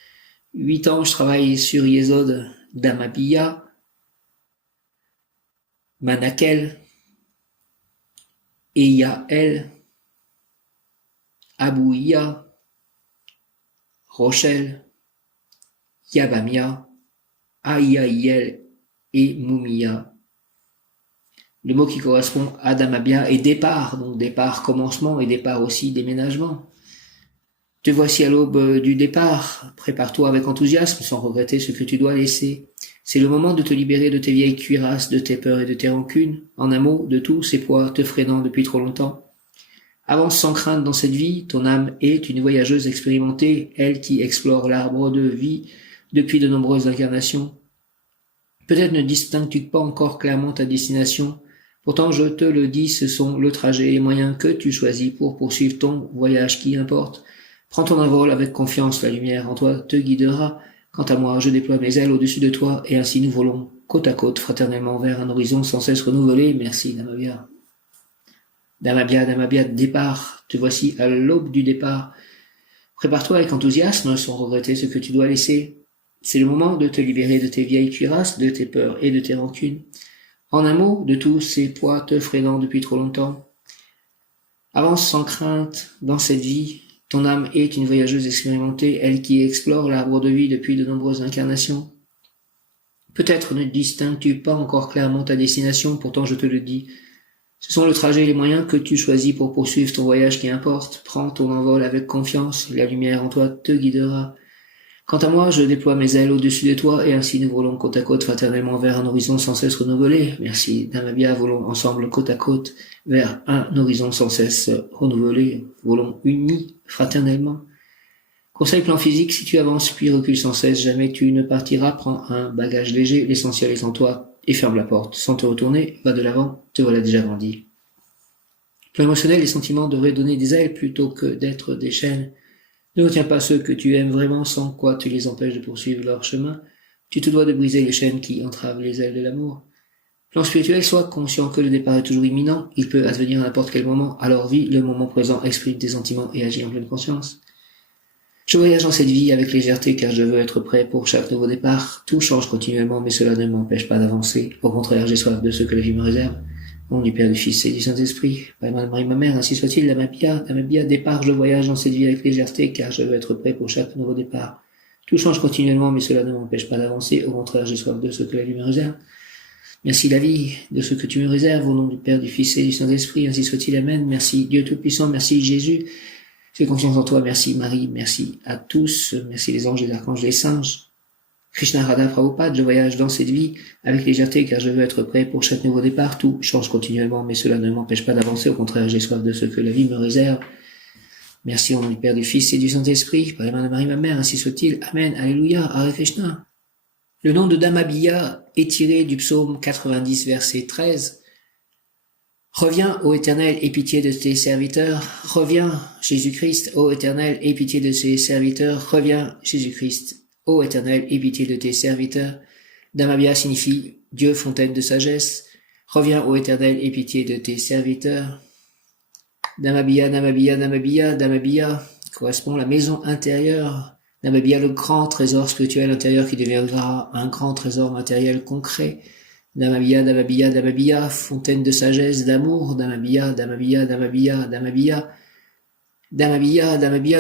8 anges travaillent sur Yesod, Damabia, Manakel, Eyael, Abouia, Rochel, Yabamia, Ayaïel et Moumia. Le mot qui correspond à Damabia est départ, donc départ commencement et départ aussi déménagement. Te voici à l'aube du départ, prépare-toi avec enthousiasme sans regretter ce que tu dois laisser. C'est le moment de te libérer de tes vieilles cuirasses, de tes peurs et de tes rancunes, en un mot, de tous ces poids te freinant depuis trop longtemps. Avance sans crainte dans cette vie, ton âme est une voyageuse expérimentée, elle qui explore l'arbre de vie depuis de nombreuses incarnations. Peut-être ne distingues-tu pas encore clairement ta destination. Pourtant, je te le dis, ce sont le trajet et les moyens que tu choisis pour poursuivre ton voyage qui importe. Prends ton envol avec confiance, la lumière en toi te guidera. Quant à moi, je déploie mes ailes au-dessus de toi et ainsi nous volons côte à côte fraternellement vers un horizon sans cesse renouvelé. Merci, Damabia. Damabia, départ. Te voici à l'aube du départ. Prépare-toi avec enthousiasme sans regretter ce que tu dois laisser. C'est le moment de te libérer de tes vieilles cuirasses, de tes peurs et de tes rancunes. En un mot, de tous ces poids te freinant depuis trop longtemps. Avance sans crainte dans cette vie. Ton âme est une voyageuse expérimentée, elle qui explore l'arbre de vie depuis de nombreuses incarnations. Peut-être ne distingues-tu pas encore clairement ta destination, pourtant je te le dis. Ce sont le trajet et les moyens que tu choisis pour poursuivre ton voyage qui importe. Prends ton envol avec confiance, la lumière en toi te guidera. Quant à moi, je déploie mes ailes au-dessus de toi et ainsi nous volons côte à côte fraternellement vers un horizon sans cesse renouvelé. Merci, Damabia, volons ensemble côte à côte vers un horizon sans cesse renouvelé. Volons unis fraternellement. Conseil plan physique, si tu avances puis recules sans cesse, jamais tu ne partiras, prends un bagage léger, l'essentiel est en toi et ferme la porte. Sans te retourner, va de l'avant, te voilà déjà grandi. Plan émotionnel, les sentiments devraient donner des ailes plutôt que d'être des chaînes. Ne retiens pas ceux que tu aimes vraiment sans quoi tu les empêches de poursuivre leur chemin. Tu te dois de briser les chaînes qui entravent les ailes de l'amour. Plan spirituel, sois conscient que le départ est toujours imminent, il peut advenir à n'importe quel moment, alors vis le moment présent, exprime tes sentiments et agis en pleine conscience. Je voyage dans cette vie avec légèreté car je veux être prêt pour chaque nouveau départ. Tout change continuellement mais cela ne m'empêche pas d'avancer. Au contraire, j'ai soif de ce que la vie me réserve. Au nom du Père, du Fils et du Saint-Esprit, Père, Marie, ma mère, ainsi soit-il, Damabia, départ, je voyage dans cette vie avec légèreté, car je veux être prêt pour chaque nouveau départ. Tout change continuellement, mais cela ne m'empêche pas d'avancer. Au contraire, j'ai soif de ce que la vie me réserve. Merci la vie de ce que tu me réserves, au nom du Père, du Fils et du Saint-Esprit, ainsi soit-il, Amen. Merci Dieu Tout-Puissant, merci Jésus. J'ai confiance en toi, merci Marie, merci à tous, merci les anges, les archanges, les singes. Krishna Radha Prabhupada, je voyage dans cette vie avec légèreté car je veux être prêt pour chaque nouveau départ. Tout change continuellement, mais cela ne m'empêche pas d'avancer. Au contraire, j'ai soif de ce que la vie me réserve. Merci au nom du Père, du Fils et du Saint-Esprit, par les mains de Marie, ma mère, ainsi soit-il. Amen, Alléluia, Hare Krishna. Le nom de Damabia est tiré du psaume 90, verset 13. Reviens, ô Éternel, aie pitié de tes serviteurs. Reviens, Jésus-Christ, ô Éternel, aie pitié de tes serviteurs. Reviens, Jésus-Christ. Ô Éternel, aie pitié de tes serviteurs. Damabia signifie Dieu fontaine de sagesse. Reviens, ô Éternel, aie pitié de tes serviteurs. Damabia correspond à la maison intérieure. Damabia, le grand trésor spirituel intérieur qui deviendra un grand trésor matériel concret. Damabia, fontaine de sagesse, d'amour. Damabia,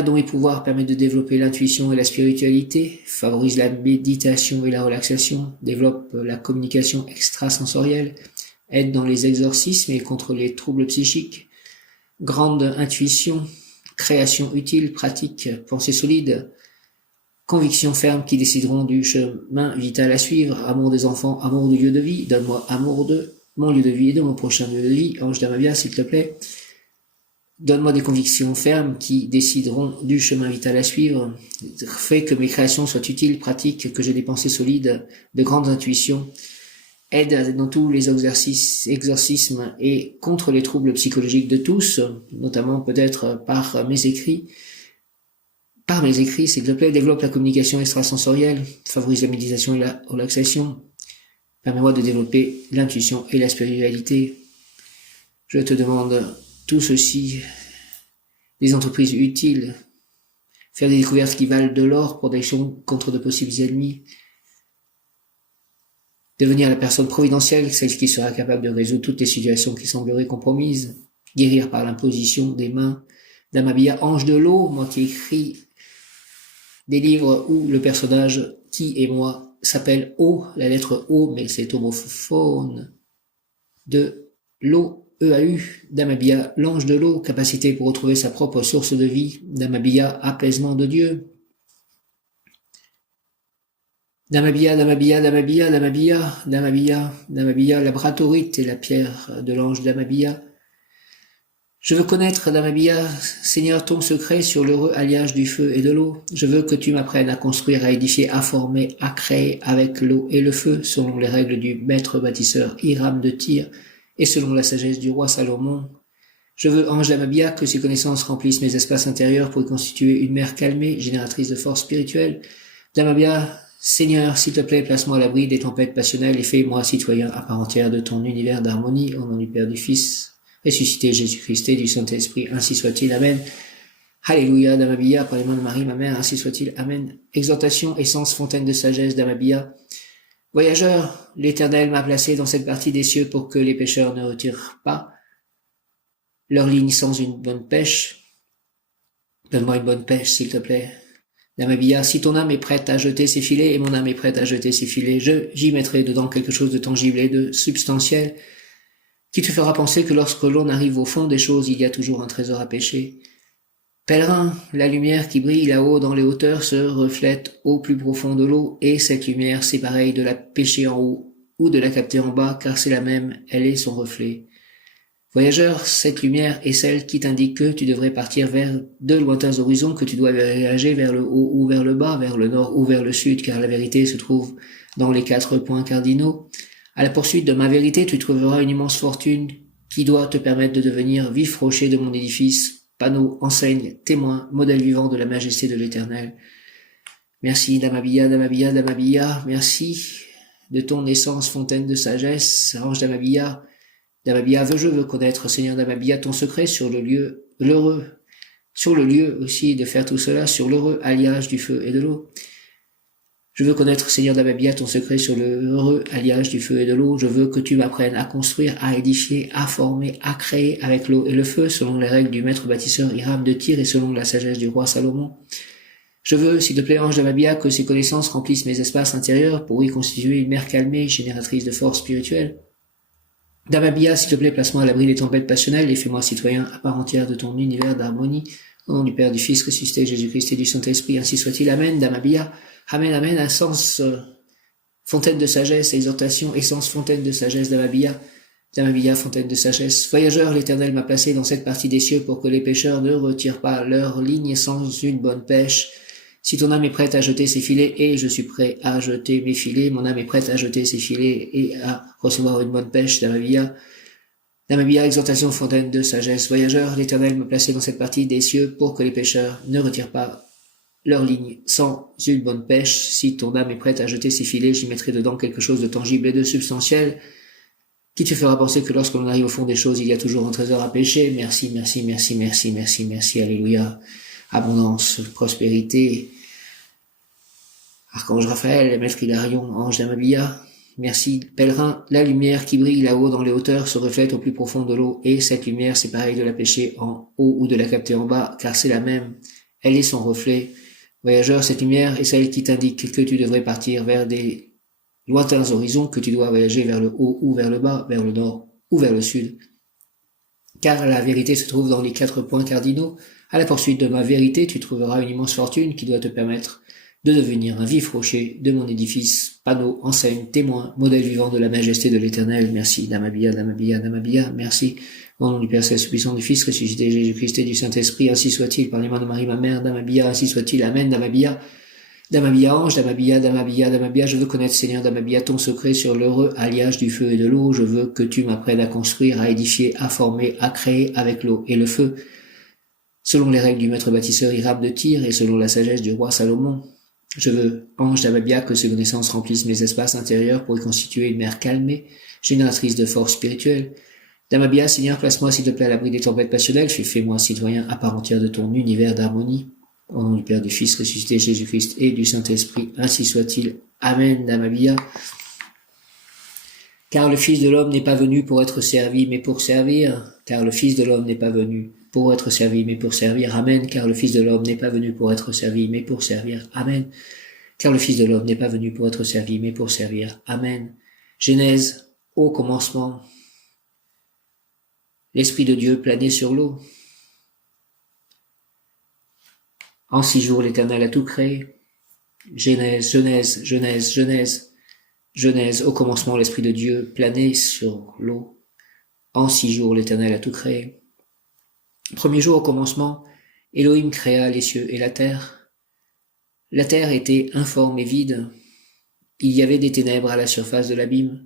dont les pouvoirs permettent de développer l'intuition et la spiritualité, favorise la méditation et la relaxation, développe la communication extrasensorielle, aide dans les exorcismes et contre les troubles psychiques, grande intuition, création utile, pratique, pensée solide, convictions fermes qui décideront du chemin vital à suivre, amour des enfants, amour du lieu de vie, donne-moi amour de mon lieu de vie et de mon prochain lieu de vie, ange Damabia, s'il te plaît. Donne-moi des convictions fermes qui décideront du chemin vital à suivre. Fais que mes créations soient utiles, pratiques, que j'ai des pensées solides, de grandes intuitions. Aide dans tous les exorcismes et contre les troubles psychologiques de tous, notamment peut-être par mes écrits. Par mes écrits, s'il te plaît, développe la communication extrasensorielle, favorise la méditation et la relaxation. Permets-moi de développer l'intuition et la spiritualité. Je te demande tout ceci, des entreprises utiles, faire des découvertes qui valent de l'or pour des actions contre de possibles ennemis, devenir la personne providentielle, celle qui sera capable de résoudre toutes les situations qui sembleraient compromises, guérir par l'imposition des mains. Damabia, ange de l'eau, moi qui écris des livres où le personnage qui est moi s'appelle O, la lettre O, mais c'est homophone, de l'eau. EAU, Damabia, l'ange de l'eau, capacité pour retrouver sa propre source de vie. Damabia, apaisement de Dieu. Damabia, la bratorite et la pierre de l'ange Damabia. Je veux connaître, Damabia, Seigneur, ton secret sur l'heureux alliage du feu et de l'eau. Je veux que tu m'apprennes à construire, à édifier, à former, à créer avec l'eau et le feu, selon les règles du maître bâtisseur Hiram de Tyr, et selon la sagesse du roi Salomon. Je veux, ange Damabia, que ces connaissances remplissent mes espaces intérieurs pour y constituer une mer calmée, génératrice de force spirituelle. Damabia, Seigneur, s'il te plaît, place-moi à l'abri des tempêtes passionnelles et fais-moi citoyen à part entière de ton univers d'harmonie, au nom du Père, du Fils ressuscité Jésus-Christ et du Saint-Esprit, ainsi soit-il. Amen. Alléluia, Damabia, par les mains de Marie, ma mère, ainsi soit-il. Amen. Exhortation, essence, fontaine de sagesse, Damabia. Voyageur, l'Éternel m'a placé dans cette partie des cieux pour que les pêcheurs ne retirent pas leur ligne sans une bonne pêche. Donne-moi une bonne pêche, s'il te plaît. Damabia, si ton âme est prête à jeter ses filets, et mon âme est prête à jeter ses filets, j'y mettrai dedans quelque chose de tangible et de substantiel, qui te fera penser que lorsque l'on arrive au fond des choses, il y a toujours un trésor à pêcher. Pèlerin, la lumière qui brille là-haut dans les hauteurs se reflète au plus profond de l'eau, et cette lumière, c'est pareil de la pêcher en haut ou de la capter en bas, car c'est la même, elle est son reflet. Voyageur, cette lumière est celle qui t'indique que tu devrais partir vers de lointains horizons, que tu dois voyager vers le haut ou vers le bas, vers le nord ou vers le sud, car la vérité se trouve dans les 4 points cardinaux. À la poursuite de ma vérité, tu trouveras une immense fortune qui doit te permettre de devenir vif rocher de mon édifice, panneau, enseigne, témoin, modèle vivant de la majesté de l'Éternel. Merci, Damabia, Damabia, Damabia, merci de ton essence, fontaine de sagesse, ange Damabia. Damabia, je veux connaître, Seigneur Damabia, ton secret sur le lieu, sur le lieu aussi de faire tout cela, sur l'heureux alliage du feu et de l'eau. Je veux connaître, Seigneur Damabia, ton secret sur le heureux alliage du feu et de l'eau. Je veux que tu m'apprennes à construire, à édifier, à former, à créer avec l'eau et le feu, selon les règles du maître bâtisseur Hiram de Tyr et selon la sagesse du roi Salomon. Je veux, s'il te plaît, ange Damabia, que ces connaissances remplissent mes espaces intérieurs pour y constituer une mer calmée, génératrice de force spirituelle. Damabia, s'il te plaît, place-moi à l'abri des tempêtes passionnelles et fais-moi citoyen à part entière de ton univers d'harmonie. Au nom du Père, du Fils, ressuscité, Jésus-Christ et du Saint-Esprit, ainsi soit-il. Amen. Damabia. Amen, amen. Essence, fontaine de sagesse, exhortation, essence, fontaine de sagesse, Damabia. Damabia, fontaine de sagesse. Voyageur, l'Éternel m'a placé dans cette partie des cieux pour que les pêcheurs ne retirent pas leur ligne sans une bonne pêche. Si ton âme est prête à jeter ses filets, et je suis prêt à jeter mes filets, mon âme est prête à jeter ses filets et à recevoir une bonne pêche, Damabia. Damabia, exhortation, fontaine de sagesse. Voyageur, l'Éternel m'a placé dans cette partie des cieux pour que les pêcheurs ne retirent pas leur ligne sans une bonne pêche. Si ton âme est prête à jeter ses filets, j'y mettrai dedans quelque chose de tangible et de substantiel qui te fera penser que lorsqu'on arrive au fond des choses, il y a toujours un trésor à pêcher. Merci, merci, merci, merci, merci, merci, alléluia. Abondance, prospérité. Archange Raphaël, Maître Hilarion, Ange Damabia. Merci, pèlerin, la lumière qui brille là-haut dans les hauteurs se reflète au plus profond de l'eau, et cette lumière, c'est pareil de la pêcher en haut ou de la capter en bas, car c'est la même. Elle est son reflet. Voyageur, cette lumière est celle qui t'indique que tu devrais partir vers des lointains horizons, que tu dois voyager vers le haut ou vers le bas, vers le nord ou vers le sud. Car la vérité se trouve dans les 4 points cardinaux. À la poursuite de ma vérité, tu trouveras une immense fortune qui doit te permettre de devenir un vif rocher de mon édifice, panneau, enseigne, témoin, modèle vivant de la majesté de l'Éternel. Merci, Damabia, Damabia, Damabia, merci. Au nom du Père Céleste puissant, du Fils ressuscité, Jésus-Christ et du Saint-Esprit, ainsi soit-il, par les mains de Marie, ma mère, Damabia, ainsi soit-il, Amen, Damabia. Damabia, ange, Damabia, Damabia, Damabia, je veux connaître, Seigneur Damabia, ton secret sur l'heureux alliage du feu et de l'eau. Je veux que tu m'apprennes à construire, à édifier, à former, à créer avec l'eau et le feu, selon les règles du maître bâtisseur Hiram de Tyr et selon la sagesse du roi Salomon. Je veux, ange Damabia, que ces connaissances remplissent mes espaces intérieurs pour y constituer une mer calmée, génératrice de force spirituelle. Damabia, Seigneur, place-moi s'il te plaît à l'abri des tempêtes passionnelles, fais-moi citoyen à part entière de ton univers d'harmonie. Au nom du Père, du Fils, ressuscité, Jésus-Christ et du Saint-Esprit, ainsi soit-il. Amen, Damabia. Car le Fils de l'homme n'est pas venu pour être servi, mais pour servir. Car le Fils de l'homme n'est pas venu pour être servi, mais pour servir. Amen. Car le Fils de l'homme n'est pas venu pour être servi, mais pour servir. Amen. Car le Fils de l'homme n'est pas venu pour être servi, mais pour servir. Amen. Genèse, au commencement. L'Esprit de Dieu planait sur l'eau. En 6 jours, l'Éternel a tout créé. Genèse, Genèse, Genèse, Genèse. Genèse, au commencement, l'Esprit de Dieu planait sur l'eau. En 6 jours, l'Éternel a tout créé. Premier jour, au commencement, Elohim créa les cieux et la terre. La terre était informe et vide. Il y avait des ténèbres à la surface de l'abîme,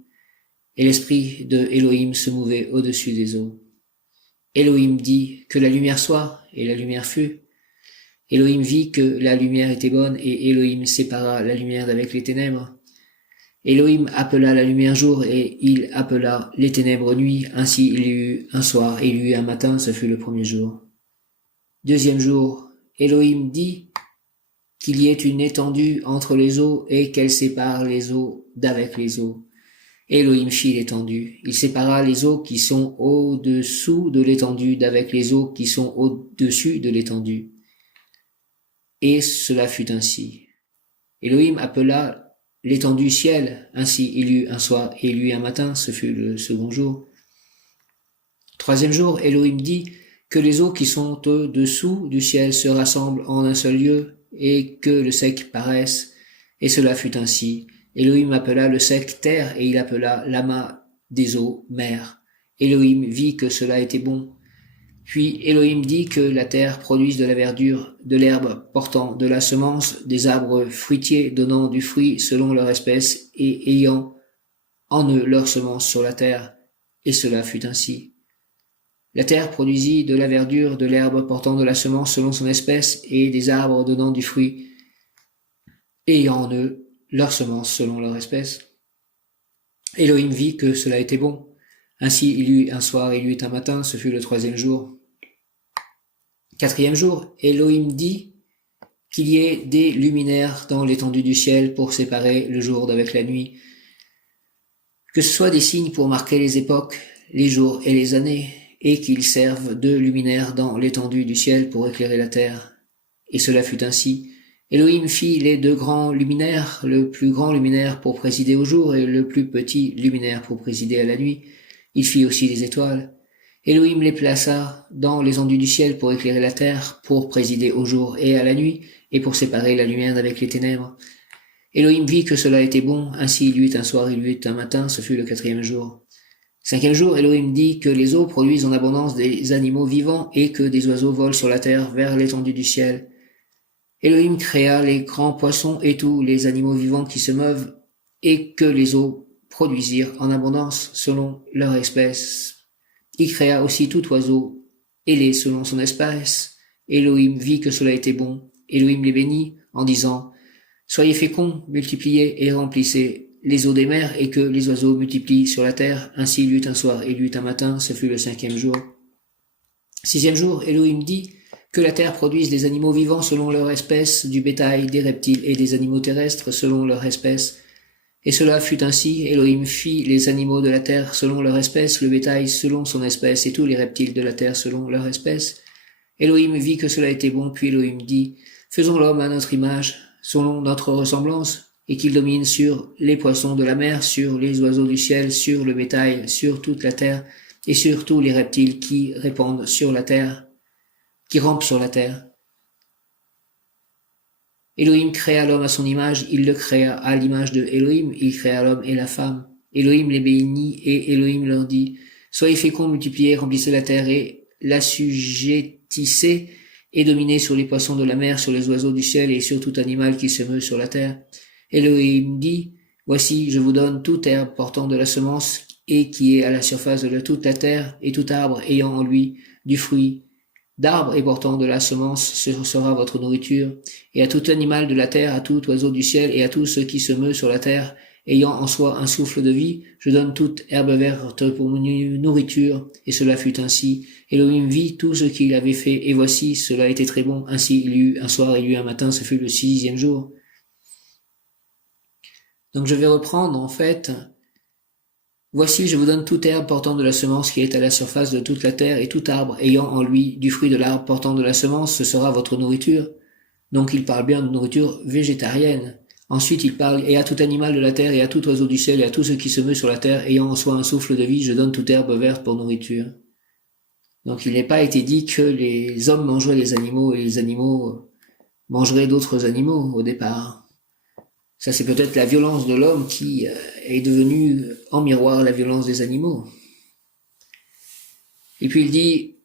et l'Esprit de Elohim se mouvait au-dessus des eaux. Elohim dit que la lumière soit, et la lumière fut. Elohim vit que la lumière était bonne, et Elohim sépara la lumière d'avec les ténèbres. Elohim appela la lumière jour et il appela les ténèbres nuit. Ainsi il y eut un soir et il y eut un matin, ce fut le premier jour. Deuxième jour, Elohim dit qu'il y ait une étendue entre les eaux et qu'elle sépare les eaux d'avec les eaux. Elohim fit l'étendue. Il sépara les eaux qui sont au-dessous de l'étendue d'avec les eaux qui sont au-dessus de l'étendue. Et cela fut ainsi. Elohim appela l'étendue ciel. Ainsi il y eut un soir et il y eut un matin, ce fut le second jour. Troisième jour, Elohim dit que les eaux qui sont au-dessous du ciel se rassemblent en un seul lieu et que le sec paraisse. Et cela fut ainsi. Elohim appela le sec terre et il appela l'amas des eaux mer. Elohim vit que cela était bon. Puis Elohim dit que la terre produise de la verdure, de l'herbe portant de la semence, des arbres fruitiers donnant du fruit selon leur espèce et ayant en eux leur semence sur la terre. Et cela fut ainsi. La terre produisit de la verdure, de l'herbe portant de la semence selon son espèce et des arbres donnant du fruit, ayant en eux leur semence selon leur espèce. Elohim vit que cela était bon. Ainsi il y eut un soir et il y eut un matin, ce fut le troisième jour. Quatrième jour, Elohim dit qu'il y ait des luminaires dans l'étendue du ciel pour séparer le jour d'avec la nuit, que ce soit des signes pour marquer les époques, les jours et les années, et qu'ils servent de luminaires dans l'étendue du ciel pour éclairer la terre. Et cela fut ainsi. Elohim fit les deux grands luminaires, le plus grand luminaire pour présider au jour et le plus petit luminaire pour présider à la nuit. Il fit aussi les étoiles. Elohim les plaça dans les enduits du ciel pour éclairer la terre, pour présider au jour et à la nuit, et pour séparer la lumière d'avec les ténèbres. Elohim vit que cela était bon, ainsi il y eut un soir, il y eut un matin, ce fut le quatrième jour. Cinquième jour, Elohim dit que les eaux produisent en abondance des animaux vivants et que des oiseaux volent sur la terre vers l'étendue du ciel. Elohim créa les grands poissons et tous les animaux vivants qui se meuvent et que les eaux produisirent en abondance selon leur espèce. Il créa aussi tout oiseau ailé selon son espèce. Elohim vit que cela était bon. Elohim les bénit en disant « Soyez féconds, multipliez et remplissez les eaux des mers et que les oiseaux multiplient sur la terre. » Ainsi il y eut un soir et il y eut un matin, ce fut le cinquième jour. Sixième jour, Elohim dit que la terre produise des animaux vivants selon leur espèce, du bétail, des reptiles et des animaux terrestres selon leur espèce. Et cela fut ainsi. Elohim fit les animaux de la terre selon leur espèce, le bétail selon son espèce et tous les reptiles de la terre selon leur espèce. Elohim vit que cela était bon, puis Elohim dit « Faisons l'homme à notre image, selon notre ressemblance, et qu'il domine sur les poissons de la mer, sur les oiseaux du ciel, sur le bétail, sur toute la terre, et sur tous les reptiles qui répandent sur la terre, qui rampent sur la terre. » Elohim créa l'homme à son image, il le créa à l'image de Elohim, il créa l'homme et la femme. Elohim les bénit et Elohim leur dit « Soyez féconds, multipliez, remplissez la terre et l'assujettissez et dominez sur les poissons de la mer, sur les oiseaux du ciel et sur tout animal qui se meut sur la terre. » Elohim dit « Voici, je vous donne toute herbe portant de la semence et qui est à la surface de toute la terre, et tout arbre ayant en lui du fruit d'arbre et portant de la semence, ce sera votre nourriture. Et à tout animal de la terre, à tout oiseau du ciel et à tout ce qui se meut sur la terre, ayant en soi un souffle de vie, je donne toute herbe verte pour nourriture. » Et cela fut ainsi. Elohim vit tout ce qu'il avait fait, et voici, cela était très bon. Ainsi il y eut un soir, il y eut un matin, ce fut le sixième jour. Donc je vais reprendre en fait. Voici, je vous donne toute herbe portant de la semence qui est à la surface de toute la terre, et tout arbre ayant en lui du fruit de l'arbre portant de la semence, ce sera votre nourriture. Donc il parle bien de nourriture végétarienne. Ensuite il parle, et à tout animal de la terre, et à tout oiseau du ciel, et à tout ce qui se meut sur la terre, ayant en soi un souffle de vie, je donne toute herbe verte pour nourriture. Donc il n'est pas été dit que les hommes mangeraient les animaux, et les animaux mangeraient d'autres animaux au départ. Ça, c'est peut-être la violence de l'homme qui est devenue en miroir la violence des animaux. Et puis il dit,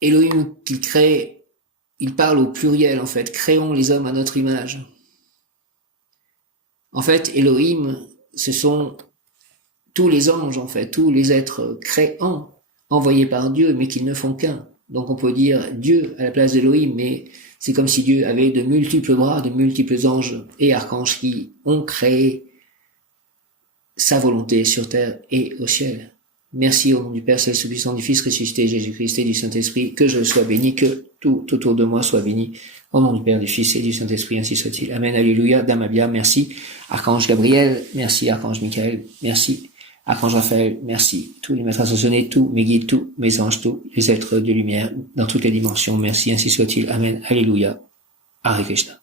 Elohim qu'il crée, il parle au pluriel en fait, créons les hommes à notre image. En fait, Elohim, ce sont tous les anges en fait, tous les êtres créants, envoyés par Dieu, mais qui ne font qu'un. Donc on peut dire Dieu à la place d'Elohim, mais c'est comme si Dieu avait de multiples bras, de multiples anges et archanges qui ont créé sa volonté sur terre et au ciel. Merci au nom du Père Céleste Tout-Puissant, du Fils ressuscité Jésus-Christ et du Saint-Esprit, que je sois béni, que tout autour de moi soit béni. Au nom du Père, du Fils et du Saint-Esprit, ainsi soit-il. Amen, alléluia, Dame Abia, merci. Archange Gabriel, merci. Archange Michael, merci. Archange Raphaël, merci. Tous les maîtres ascensionnés, tous mes guides, tous mes anges, tous les êtres de lumière, dans toutes les dimensions, merci, ainsi soit-il. Amen, alléluia. Hare Krishna.